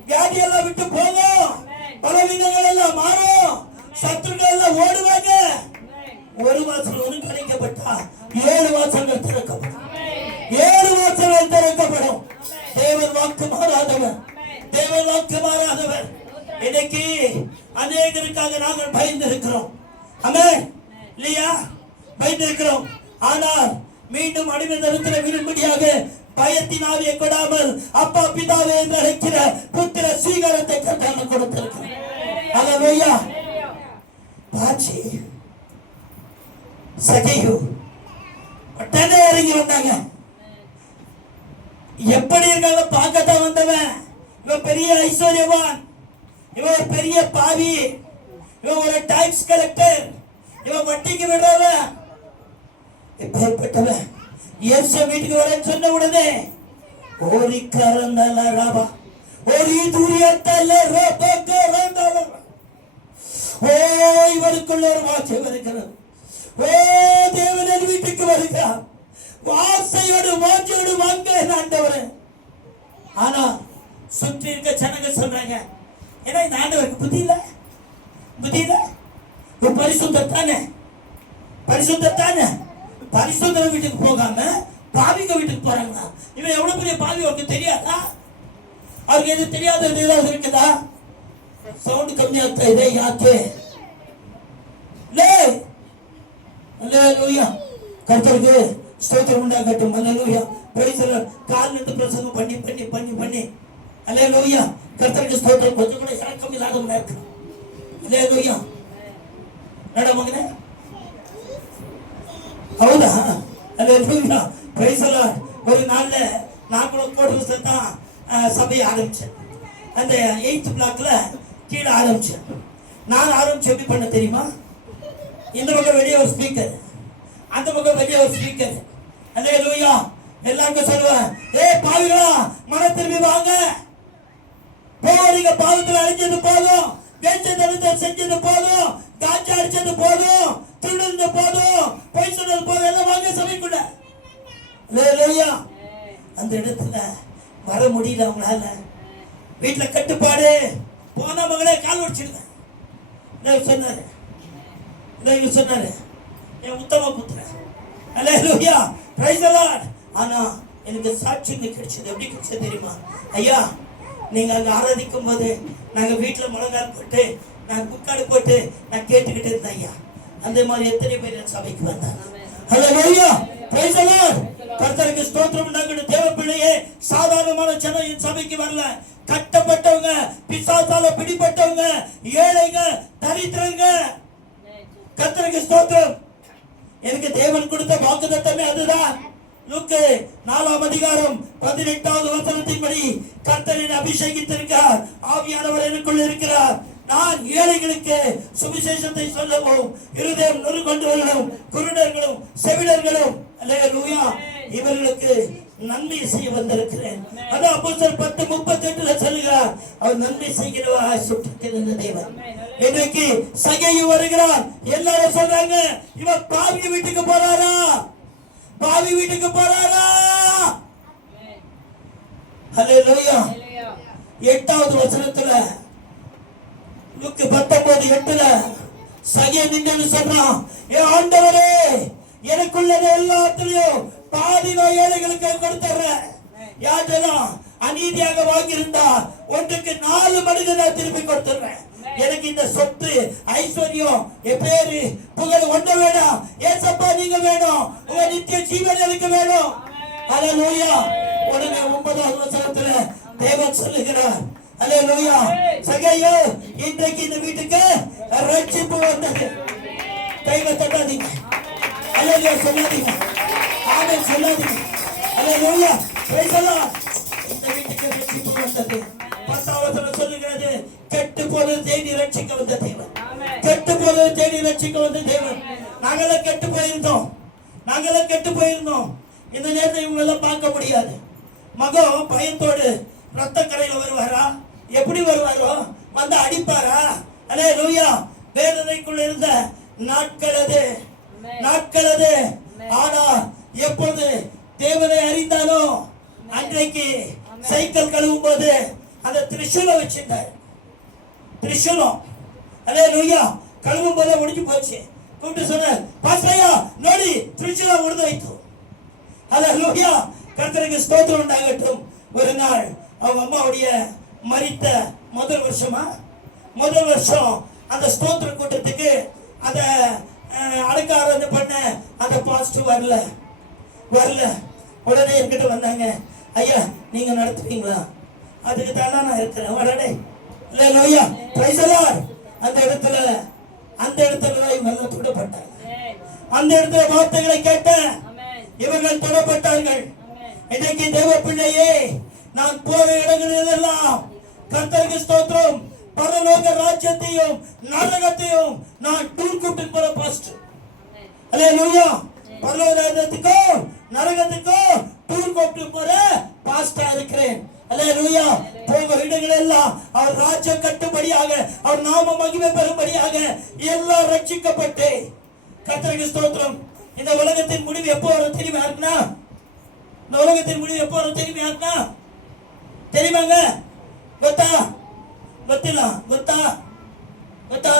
வியாதி எல்லாம் விட்டு போகும், பலவீனங்கள் எல்லாம் மாறும், சத்துருக்கள் எல்லாம் ஓடுவாங்க. ஒரு வாசல் ஒன்று கிடைக்கப்பட்டா 7 வாசல்கள் திறக்கப்படும், 7 வாசல்கள் திறக்கப்படும். தேவன் வாக்கு மாறாதவர், தேவன் வாக்கு மாறாதவர். இன்னைக்கு அநேகருக்காக நாங்கள் பயந்து இருக்கிறோம். ஆமென், இல்லையா? பயந்திருக்கிறோம். ஆனால் மீண்டும் அடிமை தரத்தில் விரும்படியாக பயத்தின் ஆவியை கொடாமல் அப்பா பிதாவே என்று அழைக்கிற புத்திர ஸ்வீகாரத்தை கர்த்தர் கொடுத்திருக்கிறார். ஹல்லேலூயா. பாச்சி சகேயு உடனே இறங்கி வந்தாங்க. எப்படி இருக்காங்க பார்க்கத்தான் வந்தவன். இவன் பெரிய ஐஸ்வர்யவான், இவன் ஒரு பெரிய பாவி, இவன் ஒரு டாக்ஸ் கலெக்டர், இவன் வட்டிக்கு விடுறவன். எப்பேற்பட்டவன் இயேசு வீட்டுக்கு வரேன்னு சொன்ன உடனே ஓரி கரந்தல ரபா ஓரி துரியத்தல ரபா கரந்தல. ஓ, இவருக்குள்ள ஒரு வார்த்தை வருகிறது. ஓ, தேவன் வீட்டுக்கு வருகிறார். வாசையோடு வாஞ்சோடு வாங்க ஆண்டவரே. ஆனா சுற்றி இருக்க ஜனங்க சொல்றாங்க, ஏன்னா இந்த ஆண்டவருக்கு புத்தி இல்ல, புத்தி இல்ல. பரிசுத்தானே, பரிசுத்தானே, பரிசுத்த வீட்டுக்கு போகாம பாவிங்க வீட்டுக்கு போறாங்களா? இவன் எவ்வளவு பெரிய பாவி அவருக்கு தெரியாதா? அவருக்கு எது தெரியாதது ஏதாவது இருக்குதா? சவுண்ட் கம்மியா இதே யாக்கே லே. அல்லேலூயா. கர்த்தருக்கு ஸ்தோத்திரம் உண்டாகட்டும். அல்லேலூயா. Praise the lord. கால்ல இருந்து பிரசங்கம் பண்ணி பண்ணி பண்ணி பண்ணி அல்லேலூயா. கர்த்தருக்கு ஸ்தோத்திரம். கொஞ்சம் கூட இறக்கம் இல்லாதவனா இருக்கு. அல்லேலூயா. நட மகனே, ಹೌದಾ? அல்லேலூயா. Praise the lord. ஒரு நாள்ல நான் கூட கோட்டர்ஸ்ல தான் சபை ஆரம்பிச்சேன். அந்த 8th பிளாக்ல கீழே ஆரம்பிச்சேன். நான் ஆரம்பிச்சு எப்படி பண்ண தெரியுமா? இந்த பக்கம் வெளியே ஒரு ஸ்பீக்கர், அந்த பக்கம் வெளியே ஒரு ஸ்பீக்கர். அல்லேலூயா. எல்லாருக்கும் சொல்லுவேன், பாவிகளா மனம் திரும்பி வாங்க. போறீங்க, பாவத்தில் அழிஞ்சது போதும், வேச்சதனத்தை செஞ்சது போதும், காய்ச்சல் அடிச்சது போதும், திருடுறது போதும், பொய் சொன்னது போதும், எல்லாம் வாங்க சபைக்குள்ள. அல்லேலூயா. அந்த இடத்துல வர முடியல அவங்களால. வீட்டுல கட்டுப்பாடு. போன மகளே கால் உடைச்சிருந்தேன் சொன்னாரு, சொன்னாரு என் உத்தம புத்திரன். அல்லேலூயா. Praise the lord. ஆனா எனக்கு சாட்சி கிடைச்சது. எப்படி கிடைச்சது தெரியுமா? ஐயா, நீங்க அங்க ஆராதிக்கும் போது நாங்க வீட்டுல முழங்கால் போட்டு நான் குக்காடு போட்டு நான் கேட்டுக்கிட்டு இருந்தேன் ஐயா. அந்த மாதிரி எத்தனை பேர் என் சபைக்கு வந்தாங்க. அல்லேலூயா. Praise the lord. கர்த்தருக்கு ஸ்தோத்திரம் உண்டாகட்டும். தேவ பிள்ளையே, சாதாரணமான ஜனம் என் சபைக்கு வரல. கட்டப்பட்டவங்க, பிசாசால பிடிப்பட்டவங்க, ஏழைங்க, தரித்திரங்க. கர்த்தருக்கு ஸ்தோத்திரம். எனக்கு தேவன் கொடுத்த வாக்குத்தத்தமே அதுதான். லூக்கா 4ஆம் அதிகாரம் 18வது வசனத்தின்படி கர்த்தரின் அபிஷேகித்திருக்கிறார், ஆவியானவர் எனக்குள் இருக்கிறார். நான் ஏழைகளுக்கு சுவிசேஷத்தை சொல்லவும், இருதயம் நொறுங்கொண்டவர்களும், குருடர்களும், செவிடர்களும், அல்லேலூயா, இவர்களுக்கு நன்மை செய்ய வந்திருக்கிறேன். அதான் அப்போஸ்தலர் 10:38 சொல்லுகிறார், அவர் நன்மை செய்கிறவராக சுற்றித்திருந்த தேவன். இன்றைக்கு சகையு வருகிறார். எல்லாரும் சொல்றாங்க, இவர் பாவி வீட்டுக்கு போறாரா, பாவி வீட்டுக்கு போறாரா. அல்லேலூயா. 8வது வசனத்துல லூக்கா 19:8 சகையு நின்னு சொல்றான், ஆண்டவரே, எனக்குள்ளது எல்லாத்திலையும் பாதி நான் ஏழைகளுக்கு கொடுத்துறேன். யாரெல்லாம் அநீதியாக வாங்கியிருந்தா ஒன்றுக்கு 4 மடங்கு நான் திருப்பி கொடுத்துறேன். எனக்கு இந்த சொத்து, ஐஸ்வர்யம், என் பேரு, புகழ் ஒன்று வேணும். ஏசப்பா நீங்க வேணும். உங்க நித்திய ஜீவன் எனக்கு வேணும். அல்லேலூயா. உடனே 9வது வசனத்துல தேவன் சொல்லுகிறார், அல்லேலூயா, சகையு, இன்றைக்கு இந்த வீட்டுக்கு ரட்சிப்பு வந்தது. கைவை தட்டாதீங்க. அல்லேலூயா சொல்லாதீங்க. ஆமென் சொல்லாதீங்க. அல்லேலூயா. Praise the lord. இந்த வீட்டுக்கு ரட்சிப்பு வந்தது. 10வது வசனம் சொல்லுகிறது, கெட்டு போனது தேடி ரட்சிக்க வந்த தேவன். கெட்டு போனது தேடி ரட்சிக்க வந்த தேவன். நாங்களே கெட்டு போயிருந்தோம். நாங்களே கெட்டு போயிருந்தோம். இந்த நேரத்தை இவங்க எல்லாம் பார்க்க முடியாது. மகன் பயத்தோடு ரத்த கரையில வருவாரா? எப்படி வருவாரோ? வந்து அடிப்பாரா? அல்லேலூயா. வேதனைக்குள்ள இருந்த நாட்கள் அது, நாட்கள் அது. ஆனா எப்பொழுது தேவனை அறிந்தானோ அன்றைக்கு சைக்கிள் கழுவும் போது அந்த திரிசூலம் வச்சிருந்தார். திரிசூலம், அல்லேலூயா, கழுவும் போதே முடிஞ்சு போச்சு. கூப்பிட்டு சொன்னார், பாஸ்டரையா நோடி திரிசூலம் உழுது வைத்து. அல்லேலூயா. கர்த்தருக்கு ஸ்தோத்திரம் உண்டாகட்டும். ஒரு நாள் அவங்க அம்மாவுடைய மரித்த முதல் வருஷம் அந்த ஸ்தோத்திர கூட்டத்துக்கு அந்த அடக்க ஆராதனை பண்ண அந்த பாஸ்டர் வரல. உடனே என்கிட்ட வந்தாங்க, ஐயா நீங்க நடத்துவீங்களா? அதுக்கு தான் நான் இருக்கிறேன், வரடே. அல்லேலூயா. Praise the Lord. அந்த இடத்துல இவங்க தொடப்பட்டாங்க. அந்த இடத்துல வார்த்தைகளை கேட்ட இவர்கள் தொடப்பட்டார்கள். இன்னைக்கு தேவ பிள்ளையே, நான் போற இடங்களிலெல்லாம் கர்த்தருக்கு ஸ்தோத்திரம், பரலோக ராஜ்யத்தையும் நரகத்தையும் நான் டூர் கூட்டு போற பாஸ்டர். அல்லேலூயா. பரலோக ராஜ்யத்துக்கும் நரகத்துக்கும் டூர் கூட்டு போற பாஸ்டரா இருக்கிறேன். அல்லேலூயா. போகிற இடங்களெல்லாம் அவர் ராஜ்யம் கட்டும்படியாக, அவர் நாம மகிமை பெறும்படியாக எல்லாம் ரட்சிக்கப்பட்டு, கர்த்தருக்கு ஸ்தோத்திரம். இந்த உலகத்தின் முடிவு எப்போ வரும் தெரியுமா? யாருக்குன்னா இந்த உலகத்தின் முடிவு எப்போ வரும் தெரியுமா? யாருக்குன்னா தெரியுமாங்க? ಗೊತ್ತಾ? ಗೊತ್ತಿಲ್ಲ? ಗೊತ್ತಾ?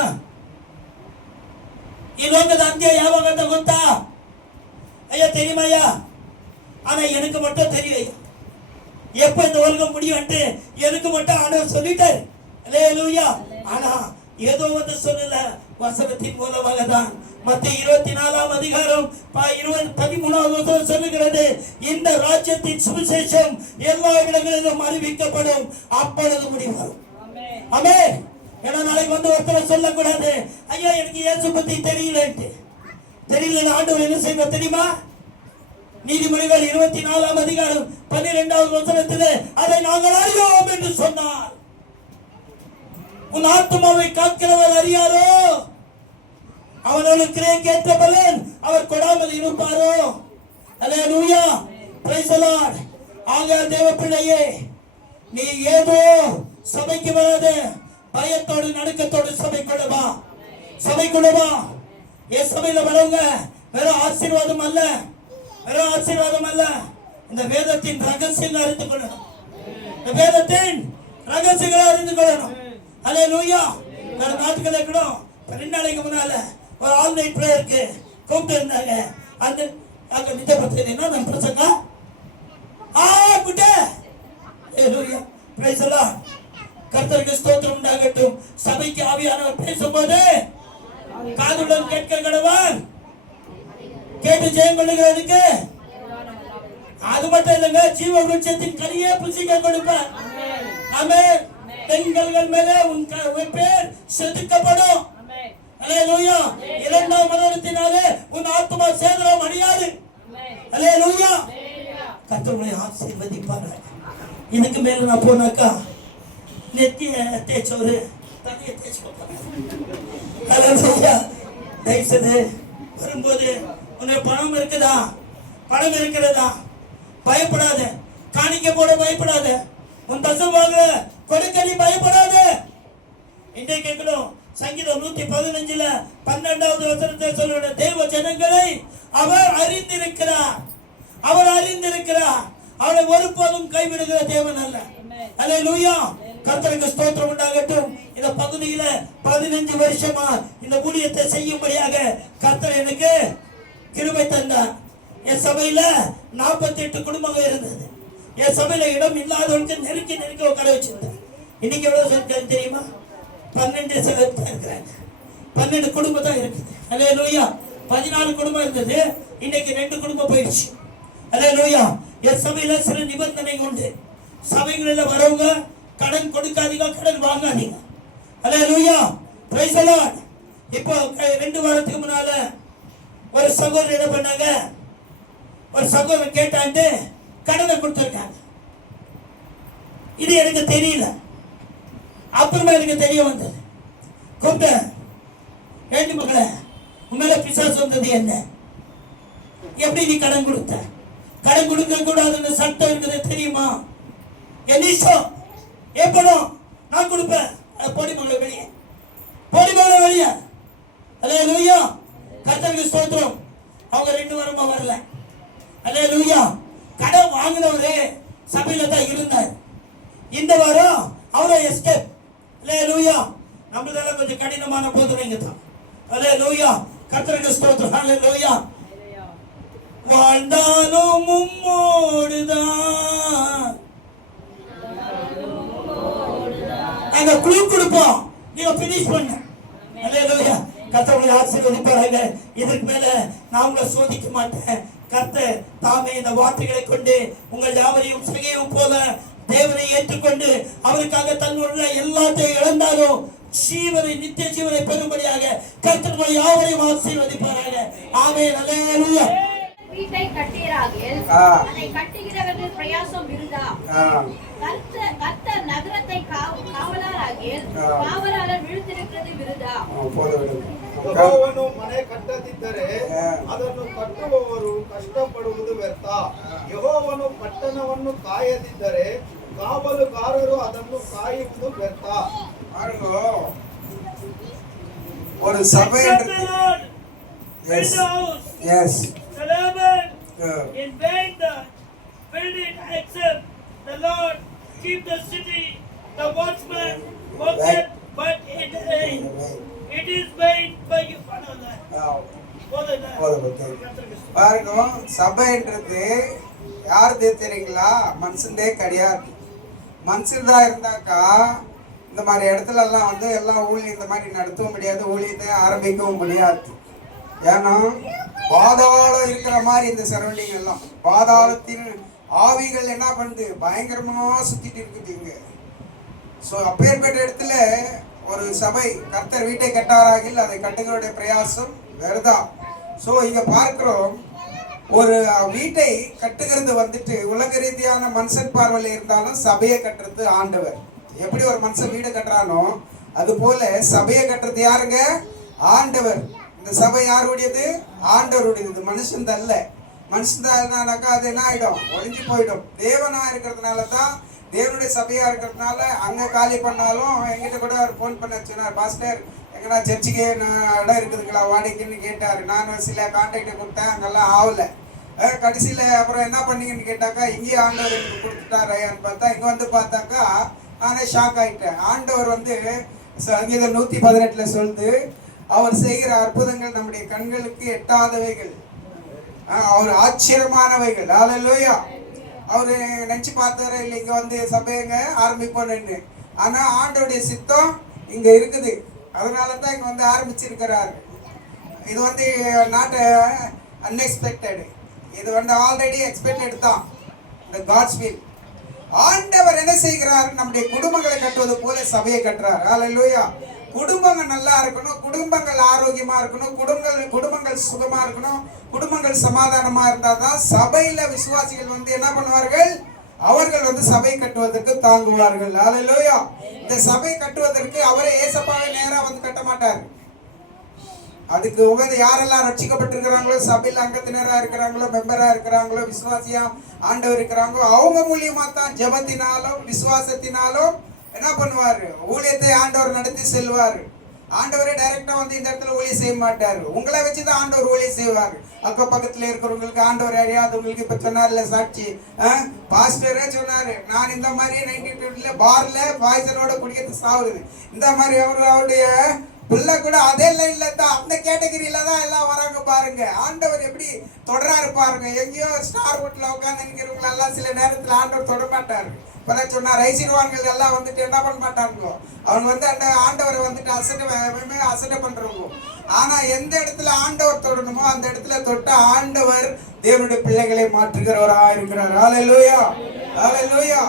ಈ ಲೋಕದ ಅಂತ್ಯ ಯಾವಾಗ ಅಂತ ಗೊತ್ತಾ? ஐயா தெரியுமா ஐயா? ஆனா எனக்கு மட்டும் தெரியும் ஐயா. எப்ப இந்த உலகம் முடியும் எனக்கு மட்டும் ஆண்டவர் சொல்லிட்டாரு. அல்லேலூயா. ஆனா ஏதோ வந்து சொல்லல, வசனத்தின் மூலமாக தான். மத்தேயு 24ஆம் அதிகாரம் 13வது வசனம் சொல்லுகிறது, இந்த ராஜ்யத்தின் சுவிசேஷம் எல்லா இடங்களிலும் அறிவிக்கப்படும், அப்பொழுது முடிவு வரும். ஆமென். ஏன்னா நாளைக்கு வந்து ஒருத்தர் சொல்லக்கூடாது, ஐயா எனக்கு இயேசு பத்தி தெரியல. ஆண்டவர் என்ன செய்வார் தெரியுமா? நீதிமொழிகள் 24ஆம் அதிகாரம் 12வது வசனத்திலே அதை நாங்கள் அறியோம் என்று சொன்னார். உன் ஆத்மாவை காக்கிறவர் அறியாரோ? அவனவன் கிரியைக்கேற்ற பலன் அவர் கொடாமல் இருப்பாரோ? அல்லேலூயா, பிரைஸ் தி லார்ட். ஆகையால் தேவ பிள்ளையே, நீ ஏதோ சபைக்கு வராத, பயத்தோடு நடுக்கத்தோடு சபைக்குள்ள வா. சபைக்குள்ள வா. என் சபையில வரவங்க வெறும் ஆசீர்வாதம் அல்ல, வெறும் ஆசீர்வாதம் அல்ல, இந்த வேதத்தின் ரகசியங்களை அறிந்து கொள்ளணும். இந்த வேதத்தின் ரகசியங்களை அறிந்து கொள்ளணும். அல்லேலூயா. நான் நாட்களே கூட 2 நாளைக்கு முன்னால ஒரு ஆன்லைன் பிரேயருக்கு கூப்பிட்டு இருந்தாங்க. அந்த அங்க நிஜப்படுத்தினா நம்ம பிரசங்க குட்டே. அல்லேலூயா, பிரைஸ் தி லார்ட். கர்த்தருக்கு ஸ்தோத்திரம் உண்டாகட்டும். சபைக்கு ஆவியானவர் பேசும்போது காதுடன் கேட்க கடவன், கேட்டு ஜெயம் கொள்ளுகிறதுக்கு. அது மட்டும் இல்லைங்க, ஜீவ விருட்சத்தின் கனியை புசிக்க கொடுப்பார். ஆமென். பெண்கள் மேலே உன் பேர் செதுக்கப்படும். அல்லேலூயா. இரண்டாம் மரணத்தினாலே உன் ஆத்துமா சேதனம் அடையாது. அல்லேலூயா. கர்த்தர் உங்களை ஆசீர்வதிப்பார். இதுக்கு மேல நான் போனாக்கா நெத்திய தேய்ச்சோரு தண்ணிய தேய்ச்சி தயவுசெய்து வரும்போது உன்னை பணம் இருக்குதா, பணம் இருக்கிறதா, பயப்படாத. காணிக்க போட பயப்படாத. உன் தசமாக கொடுக்க நீ பயப்படாத. இன்றைக்கு கேட்கணும். சங்கீதம் 115 12வது வசனத்தை சொல்லுற தேவ ஜனங்களை அவர் அறிந்திருக்கிறார். அவர் அறிந்திருக்கிறார். அவரை ஒருபோதும் கைவிடுகிற தேவன் அல்ல. அல்லேலூயா. கர்த்தருக்கு ஸ்தோத்திரம் உண்டாகட்டும். இந்த பகுதியில 15 வருஷமா இந்த ஊழியத்தை செய்யும்படியாக கர்த்தர் எனக்கு கிருபை தந்தார். என் சபையில 48 குடும்பங்கள் இருந்தது. என் சபையில இடம் இல்லாதவர்களுக்கு நெருக்கி நெருக்கி உட்கார வச்சிருந்தேன். இன்னைக்கு எவ்வளவு இருக்காங்க தெரியுமா? 12 இருக்கிறாங்க. 12 குடும்பம் தான் இருக்குது. அல்லேலூயா. 14 குடும்பம் இருந்தது. இன்னைக்கு 2 குடும்பம் போயிடுச்சு. அல்லேலூயா. என் சபையில சில நிபந்தனை உண்டு. சபைகளில் வரவங்க கடன் கொடுக்காதீங்க, கடன் வாங்காதீங்க. அல்லேலூயா, பிரைஸ் தி லார்ட். இப்போ 2 வாரத்துக்கு முன்னால ஒரு சகோதரர் என்ன பண்ணாங்க, ஒரு சகோதரர் கேட்டாண்டு கடனை கொடுத்துருக்காங்க. இது எனக்கு தெரியல. அப்புறமா எனக்கு தெரிய வந்தது. கூப்பிட்டேன், ஏண்டி மகளே, உண்மையில பிசாசு வந்தது என்ன? எப்படி நீ கடன் கொடுத்த? கடன் கொடுக்க கூடாதுன்னு சட்டம் இருக்குது தெரியுமா? என் இஷ்டம், ஏன் பணம் நான் கொடுப்பேன். போடி மகளை வெளியே, போடி மகளை வெளியே. அல்லேலூயா. கர்த்தருக்கு ஸ்தோத்திரம். அவங்க 2 வாரமா வரல. அல்லேலூயா. கடன் வாங்கினவரே சபையில தான் இருந்தார். இந்த வாரம் அவரை எஸ்கேப். அல்லேலூயா. நம்மளதெல்லாம் கொஞ்சம் கடினமான போதனைங்க தான். அல்லேலூயா. கர்த்தருக்கு ஸ்தோத்திரம். அல்லேலூயா. வாழ்ந்தாலும் உம்மோடுதான் நாங்க குழு கொடுப்போம், நீங்க பினிஷ் பண்ண. அல்லேலூயா. கர்த்தர் ஆசீர்வதிப்பாராக. இதற்கு மேல நான் உங்களை சோதிக்க மாட்டேன். கர்த்தர் தாமே இந்த வார்த்தைகளை கொண்டு உங்கள் யாவரையும் செய்யவும் போல தேவனை ஏற்றுக்கொண்டு அவருக்காக தன்னுடைய எல்லாத்தையும் இழந்தாலும் ஜீவனை, நித்திய ஜீவனை பெறும்படியாக கர்த்தர் யாவரையும் ஆசீர்வதிப்பாராக. ஆமென். அல்லேலூயா. வீட்டை கட்டீராகில் அதை கட்டுகிறவர்கள் பிரயாசம் விருதா. கர்த்தர் நகரத்தை காவலாராகில் காவலாளர் விழுத்திருக்கிறது விருதா. ಯೆಹೋವನು ಮನೆ ಕಟ್ಟದಿದ್ದರೆ ಅದನ್ನು ಕಟ್ಟುವವರು ಕಷ್ಟಪಡುವುದು ವ್ಯರ್ಥ. ಯೆಹೋವನು ಪಟ್ಟಣವನ್ನು ಕಾಯದಿದ್ದರೆ ಕಾವಲುಗಾರರು ಅದನ್ನು ಕಾಯುವುದು ವ್ಯರ್ಥ. ஒரு சபை in vain the build it except the Lord keep the city, the watchman worketh but in vain. It is vain for you. பாருங்க, சபைன்றது யாருதே தெரியுங்களா? மனுஷன்தே கிடையாது. மனுஷன்தான் இருந்தாக்கா இந்த மாதிரி இடத்துல எல்லாம் வந்து எல்லாம் ஊழியம் இந்த மாதிரி நடத்தவும் முடியாது, ஊழியத்தை ஆரம்பிக்கவும் முடியாது. ஏன்னா பாதாளம் இருக்கிற மாதிரி இந்த சரௌண்டிங் எல்லாம் பாதாளத்தின் ஆவிகள் என்ன பண்ணுது, பயங்கரமா சுத்திட்டு இருக்குதுங்க. ஸோ அப்பேற்பட்ட இடத்துல ஒரு சபை கர்த்தர் வீட்டை கட்டாராகில் அதை கட்டுகளுடைய பிரயாசம் வேறுதா. ஸோ இங்க பார்க்கிறோம், ஒரு வீட்டை கட்டுகிறது வந்துட்டு உலக ரீதியான மனுஷன் பார்வையில் இருந்தாலும் சபையை கட்டுறது ஆண்டவர். எப்படி ஒரு மனுஷன் வீடு கட்டுறானோ அது போல சபையை கட்டுறது யாருங்க? ஆண்டவர். இந்த சபை யாருடையது? ஆண்டவருடையது, மனுஷன் அல்ல. மனுஷன் தான் அது என்ன ஆயிடும்? ஒழிஞ்சு போயிடும். தேவனா இருக்கிறதுனால தான், தேவனுடைய சபையா இருக்கிறதுனால அங்க காலி பண்ணாலும் எங்கிட்ட கூட அவர் ஃபோன் பண்ண சொன்னார், பாஸ்டர் எங்கன்னா சர்ச்சுக்கு இடம் இருக்குதுங்களா வாடகைன்னு கேட்டார். நான் சில கான்டாக்டை கொடுத்தேன், அங்கெல்லாம் ஆகலை. கடைசியில் அப்புறம் என்ன பண்ணீங்கன்னு கேட்டாக்கா, இங்கேயும் ஆண்டவர் எனக்கு கொடுத்துட்டாரையான்னு பார்த்தா, இங்கே வந்து பார்த்தாக்கா நானே ஷாக் ஆகிட்டேன். ஆண்டவர் வந்து சங்கீதம் 118 சொல்லுது, அவர் செய்கிற அற்புதங்கள் நம்முடைய கண்களுக்கு எட்டாதவைகள், அவர் ஆச்சரியமானவைகள். ஹல்லேலூயா. அவரு நினைச்சு பார்த்தாரு இல்லை இங்க வந்து சபையங்க ஆரம்பிப்போன்னு. ஆனா ஆண்டோடைய சித்தம் இங்க இருக்குது, அதனாலதான் இங்க வந்து ஆரம்பிச்சிருக்கிறாரு. இது வந்து நாட் அன்எக்ஸ்பெக்டட், இது வந்து ஆல்ரெடி எக்ஸ்பெக்டட் தான். இந்த காட்ஸ் வில். ஆண்டவர் என்ன செய்கிறார்? நம்முடைய குடும்பங்களை கட்டுவது போல சபையை கட்டுறார். ஹல்லேலூயா. குடும்பங்கள் நல்லா இருக்கணும், குடும்பங்கள் ஆரோக்கியமா இருக்கணும், குடும்பங்கள் சுகமா இருக்கணும், குடும்பங்கள் சமாதானமா இருந்தால் தான் சபையில விசுவாசிகள் வந்து என்ன பண்ணுவார்கள்? அவர்கள் வந்து சபை கட்டுவதற்கு தாங்குவார்கள். ஹல்லேலூயா. இந்த சபை கட்டுவதற்கு அவரே ஏசப்பாவை நேரா வந்து கட்ட மாட்டார். அதுக்கு உகந்த யாரெல்லாம் ரட்சிக்கப்பட்டிருக்கிறாங்களோ, சபையில் அங்கத்தினரா இருக்கிறாங்களோ, மெம்பரா இருக்கிறாங்களோ, விசுவாசியா ஆண்டவர் இருக்கிறாங்களோ, அவங்க மூலியமா தான் ஜெபத்தினாலும் விசுவாசத்தினாலும் என்ன பண்ணுவாரு? ஊழியத்தை ஆண்டவர் நடத்தி செல்வார். ஆண்டவரே டைரக்டா வந்து இந்த இடத்துல ஊழியம் செய்ய மாட்டாரு, உங்களை வச்சுதான் ஆண்டவர் ஊழியம் செய்வார். அக்க பக்கத்துல இருக்கிறவங்களுக்கு ஆண்டவர் அறியாதவங்களுக்கு இப்ப சொன்னார்ல சாட்சி, பாஸ்டரே சொன்னாரு, நான் இந்த மாதிரி 92 பார்ல பாய்சனோட குடிக்கிறது சாவுது. இந்த மாதிரி அவருடைய பிள்ளை கூட அதே லைன்ல தான், அந்த கேட்டகரியில தான் எல்லாம் வராங்க பாருங்க. ஆண்டவர் எப்படி தொடராரு பாருங்க. எங்கேயோ ஸ்டார் ஹோட்டல்ல உட்காந்து நிற்கிறவங்க எல்லாம் சில நேரத்தில் ஆண்டவர் தொட மாட்டாரு. இப்பதான் சொன்னார், ஐசிறுவான்கள் எல்லாம் வந்துட்டு என்ன பண்ண மாட்டாங்க, அவங்க வந்து அந்த ஆண்டவரை வந்துட்டு அசட்டை பண்றவங்க. ஆனா எந்த இடத்துல ஆண்டவர் தொடணுமோ அந்த இடத்துல தொட்ட ஆண்டவர் தேவனுடைய பிள்ளைகளை மாற்றுகிறவரா இருக்கிறார். ஹல்லேலூயா. ஹல்லேலூயா.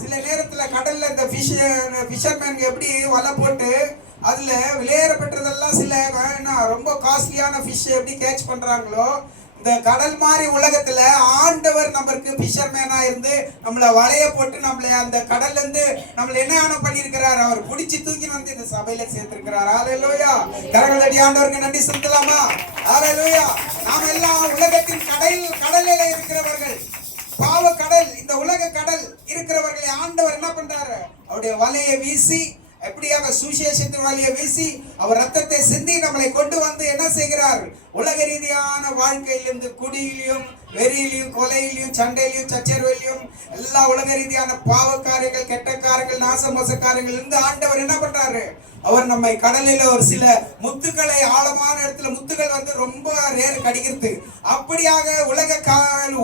சில நேரத்துல கடல்ல இந்த ஃபிஷர்மேன் எப்படி வலை போட்டு அதுல விளையாட பெற்றதெல்லாம் சில ரொம்ப காஸ்ட்லியான ஃபிஷ் எப்படி கேட்ச் பண்றாங்களோ, இந்த கடல் மாதிரி உலகத்துல ஆண்டவர் நமக்கு ஃபிஷர்மேனா இருந்து நம்மள வலைய போட்டு நம்மள அந்த கடல்ல இருந்து நம்மள என்ன பண்ணியிருக்கிறார்? அவர் பிடிச்சி தூக்கி வந்து இந்த சபையில சேர்த்திருக்கிறார். ஹல்லேலூயா. கரங்கள் தட்டி ஆண்டவருக்கு நன்றி செலுத்தலாமா? ஹல்லேலூயா. நாம் எல்லாம் உலகத்தின் கடலில இருக்கிறவர்கள், பாவ கடல், இந்த உலக கடல் இருக்கிறவர்களை ஆண்டவர் என்ன பண்றாரு? அவருடைய வலையை வீசி, எப்படியாக சுவிசேஷத்தின் வழியை வீசி அவர் ரத்தத்தை சிந்தி நம்மளை கொண்டு வந்து என்ன செய்கிறார்? உலக ரீதியான வாழ்க்கையிலிருந்து குடியிலையும் வெறியிலையும் கொலையிலையும் சண்டையிலையும் சச்சரவையிலையும் எல்லா உலக ரீதியான பாவக்காரங்கள் கெட்ட காரங்கள் நாசமோச காரங்கள் இருந்து ஆண்டவர் என்ன பண்றாரு? அவர் நம்மை கடலில் ஒரு சில முத்துக்களை, ஆழமான இடத்துல முத்துக்கள் வந்து ரொம்ப ரேர் கிடைக்கிறது. அப்படியாக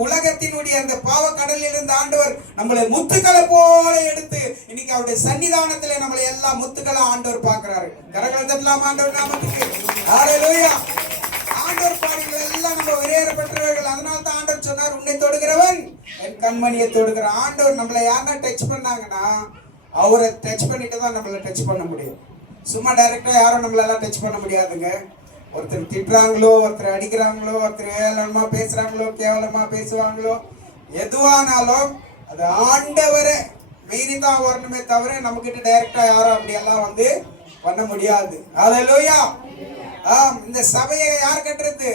உலகத்தினுடைய அந்த பாவ கடலில் இருந்த ஆண்டவர் நம்மளை முத்துக்களை போல எடுத்து இன்னைக்கு அவருடைய சன்னிதானத்துல நம்மளை எல்லா முத்துக்களை ஆண்டவர் பார்க்கிறாரு. கரங்களை தட்டலாம் ஆண்டவர் நாமத்துக்கு. ஹல்லேலூயா. ஆண்டவர் பாடிகள் எல்லாம் நம்ம விரையப்பட்டவர்கள். அதனால தான் ஆண்டவர் சொன்னார், உன்னை தொடுகிறவன் என் கண்மணியை தொடுகிறான். ஆண்டவர் நம்மளை யாருன்னா டச் பண்ணாங்கன்னா அவரை டச் பண்ணிட்டு தான் நம்மளை டச் பண்ண முடியும். சும்மா டைரக்டா யாரும் நம்மளால டச் பண்ண முடியாதுங்க. ஒருத்தர் திட்டுறாங்களோ, ஒருத்தர் அடிக்கிறாங்களோ, ஒருத்தர் ஏளனமா பேசுறாங்களோ, கேவலமா பேசுவாங்களோ, எதுவானாலும் அது ஆண்டவரை மீறி தான் வரணுமே தவிர நம்ம கிட்ட டைரக்டா யாரும் அப்படி எல்லாம் வந்து பண்ண முடியாது. ஹல்லேலூயா. இந்த சபையை யார் கட்டுறது?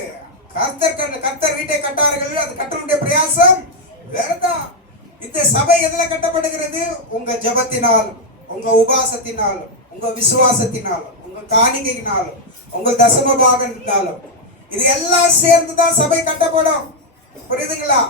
கர்த்தர் வீட்டை கட்டார்கள், அது கட்டணுடைய பிரயாசம் வேறதான். இந்த சபை எதுல கட்டப்படுகிறது? உங்க ஜெபத்தினாலும், உங்க உபாசத்தினாலும், உங்க விசுவாசத்தினாலும், உங்க காணிக்கையினாலும், உங்க தசம பாகத்தினாலும், இது எல்லாம் சேர்ந்துதான் சபை கட்டப்படும். புரியுதுங்களா?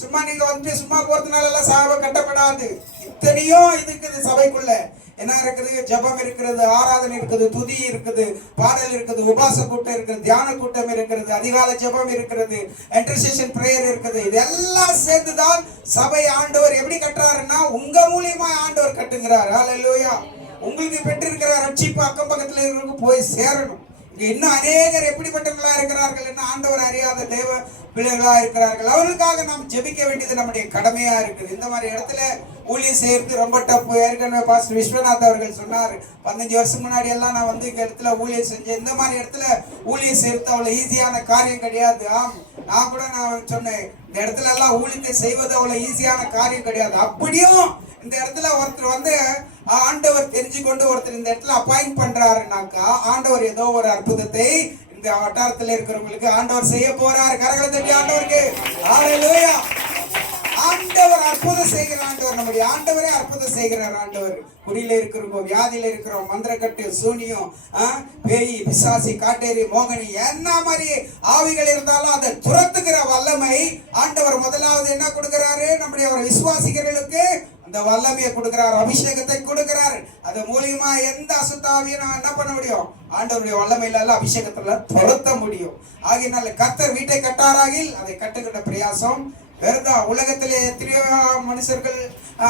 சும்மா நீங்க வந்து சும்மா போறதுனால எல்லாம் சபை கட்டப்படாது. இத்தனையும் இருக்குது சபைக்குள்ள. என்ன இருக்குது? ஜபம் இருக்கிறது, ஆராதனை இருக்குது, துதி இருக்குது, பாடல் இருக்குது, உபாச கூட்டம் இருக்குது, தியான கூட்டம் இருக்கிறது, அதிகாலை ஜபம் இருக்கிறது, இன்டர்செஷன் பிரேயர் இருக்குது. இதெல்லாம் சேர்ந்துதான் சபை ஆண்டவர் எப்படி கட்டுறாருன்னா உங்க மூலியமா ஆண்டவர் கட்டுகிறார். ஹல்லேலூயா. உங்களுக்கு பெற்றிருக்கிற ரட்சிப்பு அக்கம் பக்கத்துல இருக்கிறவங்களுக்கு போய் சேரணும். இன்னும் அநேகர் எப்படிப்பட்டவர்களா இருக்கிறார்கள் என்ன ஆண்டவர் அறியாத தேவ பிள்ளைகளா இருக்கிறார்கள். அவர்களுக்காக நாம் ஜெபிக்க வேண்டியது நம்முடைய கடமையா இருக்குது. இந்த மாதிரி இடத்துல ஊழியம் செய்யறது ரொம்ப டப்பு. ஏற்கனவே பாஸ்டர் விஸ்வநாத் அவர்கள் சொன்னார், 15 வருஷம் முன்னாடி எல்லாம் நான் வந்து இந்த இடத்துல ஊழியம் செஞ்சேன். இந்த மாதிரி இடத்துல ஊழியம் செய்யறது அவ்வளவு ஈஸியான காரியம் கிடையாது. நான் கூட சொன்னேன், இந்த இடத்துல எல்லாம் ஊழியத்தை செய்வது அவ்வளவு ஈஸியான காரியம் கிடையாது. அப்படியும் இந்த இடத்துல ஒருத்தர் வந்து ஆண்டவர் தெரிஞ்சு கொண்டு ஒருத்தர் இந்த இடத்துல அப்பாயிண்ட் பண்றாருனாக்கா ஆண்டவர் ஏதோ ஒரு அற்புதத்தை இந்த வட்டாரத்தில் இருக்கிறவங்களுக்கு ஆண்டவர் செய்ய போறார். கரங்களை தட்டி ஆண்டவருக்கு ஹalleluya. ஆண்டவர் அற்புதம் செய்கிற ஆண்டவர், நம்முடைய ஆண்டவரே அற்புதம் செய்கிறார் ஆண்டவர். குடியில இருக்கிறவங்க, வியாதியில இருக்கிறோம், மந்திரக்கட்டு, சூனியம், பேய், பிசாசி, காட்டேரி, மோகனி, என்ன மாதிரி ஆவிகள் இருந்தாலும் அதை துரத்துகிற வல்லமை ஆண்டவர் முதலாவது என்ன கொடுக்கிறாரு? நம்முடைய ஒரு விசுவாசிகளுக்கு அந்த வல்லமையை கொடுக்கிறார், அபிஷேகத்தை கொடுக்கிறார். அது மூலியமா எந்த அசுத்தாவியும் நான் என்ன பண்ண முடியும்? ஆண்டவருடைய வல்லமையில அபிஷேகத்துல துரத்த முடியும். ஆகையினால கர்த்தர் வீட்டை கட்டாராகில் அதை கட்டுகிற பிரயாசம் வேறதா. உலகத்திலே எத்தனையோ மனுஷர்கள்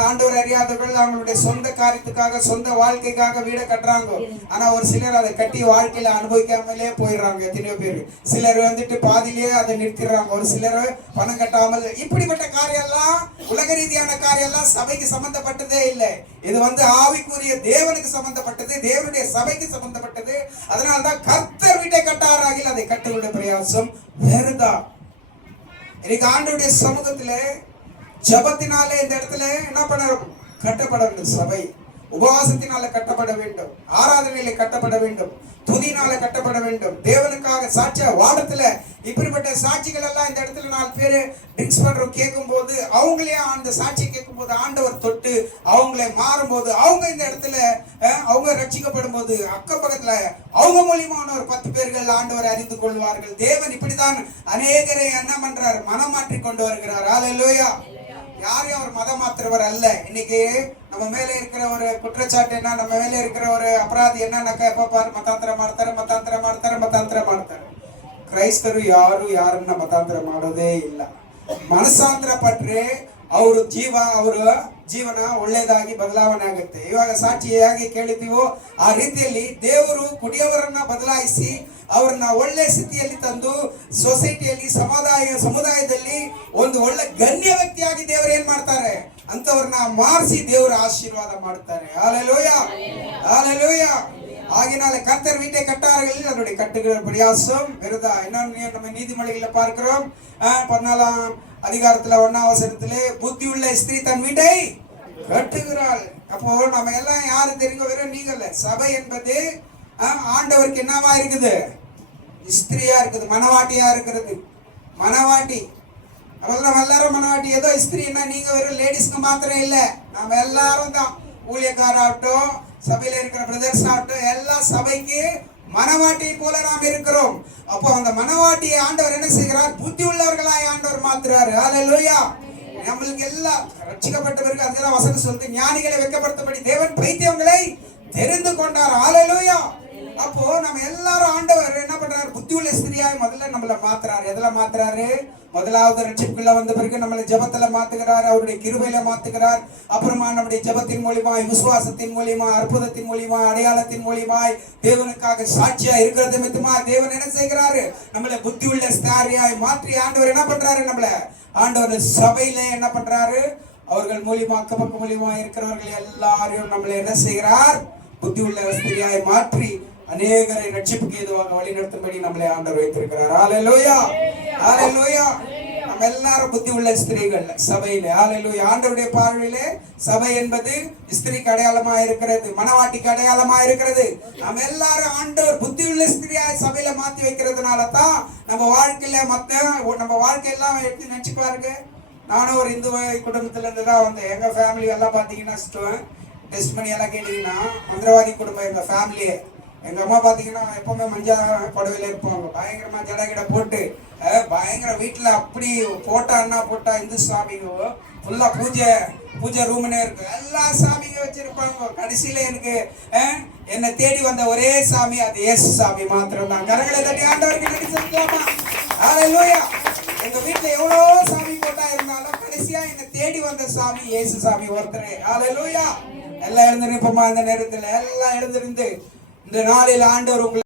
ஆண்டவர் அறியாதவர்கள் அவங்களுடைய சொந்த காரியத்துக்காக, சொந்த வாழ்க்கைக்காக வீடை கட்டுறாங்க. ஆனா ஒரு சிலர் அதை கட்டி வாழ்க்கையில அனுபவிக்காமலே போயிடுறாங்க. எத்தனையோ பேர். சிலர் வந்துட்டு பாதியிலேயே அதை நிறுத்திடுறாங்க. ஒரு சிலர் பணம் கட்டாமல். இப்படிப்பட்ட காரியம் எல்லாம், உலக ரீதியான காரியம் எல்லாம் சபைக்கு சம்பந்தப்பட்டதே இல்லை. இது ஆவிக்குரிய தேவனுக்கு சம்பந்தப்பட்டது, தேவனுடைய சபைக்கு சம்பந்தப்பட்டது. அதனால்தான் கர்த்தர் வீட்டை கட்டாராகில் அதை கட்டுவிட பிரயாசம் வேறதா. இன்னைக்கு ஆண்டவருடைய சமூகத்துல ஜபத்தினாலே இந்த இடத்துல என்ன பண்ண கட்டப்பட வேண்டும். சபை உபவாசத்தினால கட்டப்பட வேண்டும், ஆராதனையில கட்டப்பட வேண்டும், துதினால கட்டப்பட வேண்டும். தேவனுக்காக சாட்சியா வாடத்துல இப்படிப்பட்ட சாட்சிகள் எல்லாம் இந்த இடத்துல 4 பேரு ட்ரிங்க்ஸ் பண்றோம் கேட்கும் போது, அவங்களே அந்த சாட்சியை கேட்கும் போது ஆண்டவர் தொட்டு அவங்களே மாறும் போது, அவங்க இந்த இடத்துல அவங்க ரட்சிக்கப்படும் போது அக்கம் பக்கத்துல அவங்க மூலியமான ஒரு 10 பேர்கள் ஆண்டவரை அறிந்து கொள்வார்கள். தேவன் இப்படிதான் அநேகரை என்ன பண்றார்? மனம் மாற்றி கொண்டு வருகிறார். ஹல்லேலூயா. யாரையும் அவர் மதம் மாற்றுறவர் அல்ல. இன்னைக்கு நம்ம மேல இருக்கிற ஒரு குற்றச்சாட்டு என்ன, நம்ம மேல இருக்கிற ஒரு அபராதி என்னன்னாக்கா, எப்ப பாரு மತಾಂತರ ಮಾಡ್ತಾರೆ. ಕ್ರೈಸ್ತರು ಯಾರನ್ನ ಮತಾಂತರ ಮಾಡೋದೇ ಇಲ್ಲ. ಮನಸ್ಸಾಂತರ ಪಟ್ರೆ ಅವರ ಜೀವನ ಒಳ್ಳೆಯದಾಗಿ ಬದಲಾವಣೆ ಆಗುತ್ತೆ. ಇವಾಗ ಸಾಕ್ಷಿಯಾಗಿ ಕೇಳಿದ್ದೀವೋ ಆ ರೀತಿಯಲ್ಲಿ ದೇವರು ಕುಡಿಯವರನ್ನ ಬದಲಾಯಿಸಿ ಅವರನ್ನ ಒಳ್ಳೆ ಸ್ಥಿತಿಯಲ್ಲಿ ತಂದು ಸೊಸೈಟಿಯಲ್ಲಿ ಸಮುದಾಯದಲ್ಲಿ ಒಂದು ಒಳ್ಳೆ ಗಣ್ಯ ವ್ಯಕ್ತಿಯಾಗಿ ದೇವರು ಏನ್ ಮಾಡ್ತಾರೆ? ಅಂತವ್ರನ್ನ ಮಾರಿಸಿ ದೇವರ ಆಶೀರ್ವಾದ ಮಾಡ್ತಾರೆ. ஹalleluya, ஹalleluya. ஆகினால கர்த்தர் வீட்டை கட்டார்கள், அதனுடைய கட்டுகிற பிரயாசம் விருதா. என்னன்னு நம்ம நீதிமொழிகளை பார்க்கிறோம். 14ஆம் அதிகாரத்துல 1ஆம் வசனத்திலே புத்தி உள்ள ஸ்திரீ தன் வீட்டை கட்டுகிறாள். அப்போ நம்ம எல்லாம் யாரு தெரியுங்க? வெறும் நீங்க இல்ல. சபை என்பது ஆண்டவருக்கு என்னவா இருக்குது? ஸ்திரியா இருக்குது, மனவாட்டியா இருக்கிறது. மனவாட்டி நம்ம எல்லாரும் மனவாட்டி. ஏதோ ஸ்திரீன்னா நீங்க வெறும் லேடிஸ்க்கு மாத்திரம் இல்ல, நம்ம எல்லாரும் தான். ஊழியக்காராகட்டும், சபையில இருக்கிற பிரதர்ஸ் ஆகட்டும், எல்லா சபைக்கு மனவாட்டி போல நாம் இருக்கிறோம். அப்போ அந்த மனவாட்டியை ஆண்டவர் என்ன செய்கிறார்? புத்தி உள்ளவர்களாய் ஆண்டவர் மாத்துறாரு. ஹல்லேலூயா. நம்மளுக்கு எல்லாம் ரட்சிக்கப்பட்டவர்கள் அதெல்லாம் வசனம் சொல்லுது, ஞானிகளை வெட்கப்படுத்தபடி தேவன் பைத்தியங்களை தெரிந்து கொண்டார். ஹல்லேலூயா. அப்போ நம்ம எல்லாரும் ஆண்டவர் என்ன பண்றாரு? புத்தி உள்ள ஸ்திரியாய் முதல்ல நம்மள மாத்துறாரு. எதுல மாத்துறாரு? முதலாவது ரட்சிப்புக்குள்ள வந்த பிறகு நம்மளை ஜபத்துல மாத்துகிறார், அவருடைய கிருபையில மாத்துகிறார். அப்புறமா நம்முடைய ஜபத்தின் மூலியமாய், விசுவாசத்தின் மூலியமாய், அற்புதத்தின் மூலியமாய், அடையாளத்தின் மூலியமாய், தேவனுக்காக சாட்சியா இருக்கிறது நிமித்தமா தேவன் என்ன செய்கிறாரு? நம்மளை புத்தி உள்ள ஸ்திரியாய் மாற்றி ஆண்டவர் என்ன பண்றாரு? நம்மள ஆண்டவர் சபையில என்ன பண்றாரு? அவர்கள் மூலியமா, அக்கப்பக்க மூலியமா இருக்கிறவர்கள் எல்லாரையும் நம்மளை என்ன செய்கிறார்? புத்தி உள்ள ஸ்திரியாய் மாற்றி அநேகரை ரட்சிப்புக்கு ஏதுவாக வழி நடத்தும்படி நம்மளை ஆண்டவர் வைத்திருக்கிறார். ஹல்லேலூயா, ஹல்லேலூயா. நம்ம எல்லாரும் புத்தி உள்ள ஸ்திரீகள் சபையில. ஹல்லேலூயா. ஆண்டவருடைய பார்வையிலே சபை என்பது ஸ்திரீக்கு அடையாளமா இருக்கிறது, மனவாட்டிக்கு அடையாளமா இருக்கிறது. நம்ம எல்லாரும் ஆண்டவர் புத்தி உள்ள ஸ்திரியாய் சபையில மாத்தி வைக்கிறதுனால தான் நம்ம வாழ்க்கையில நம்ம வாழ்க்கையெல்லாம் எப்படி நினைச்சு பாருங்க. நானும் ஒரு இந்து குடும்பத்துல இருந்து தான் வந்தேன். எங்க ஃபேமிலி எல்லாம் பாத்தீங்கன்னா டெஸ்ட் பண்ணி எல்லாம் கேட்டீங்கன்னா மந்திரவாதி குடும்பம் எங்க ஃபேமிலியே. எங்க அம்மா பாத்தீங்கன்னா எப்பவுமே மஞ்சா புடவையில இருப்பாங்க, பயங்கரமா ஜடகிட போட்டு பயங்கர வீட்டுல அப்படி போட்டா இந்து சாமிங்க ஃபுல்லா பூஜை ரூம்னே இருக்கு, எல்லா சாமிங்க வச்சிருப்பாங்க. கடைசியில எனக்கு என்னை தேடி வந்த ஒரே சாமி அது இயேசு சாமி மாத்திரம் தான். கரங்களை தட்டி ஆண்டவருக்கு நன்றி செலுத்தலாமா? ஹல்லேலூயா. எங்க வீட்டுல எவ்வளவு சாமி போட்டா இருந்தாலும் கடைசியா என்னை தேடி வந்த சாமி இயேசு சாமி ஒருத்தரே. ஹல்லேலூயா. எல்லாம் எழுந்திருப்போமா? இந்த நேரத்துல எல்லாம் எழுந்திருந்து இந்த நாளில் ஆண்டவர் உங்களை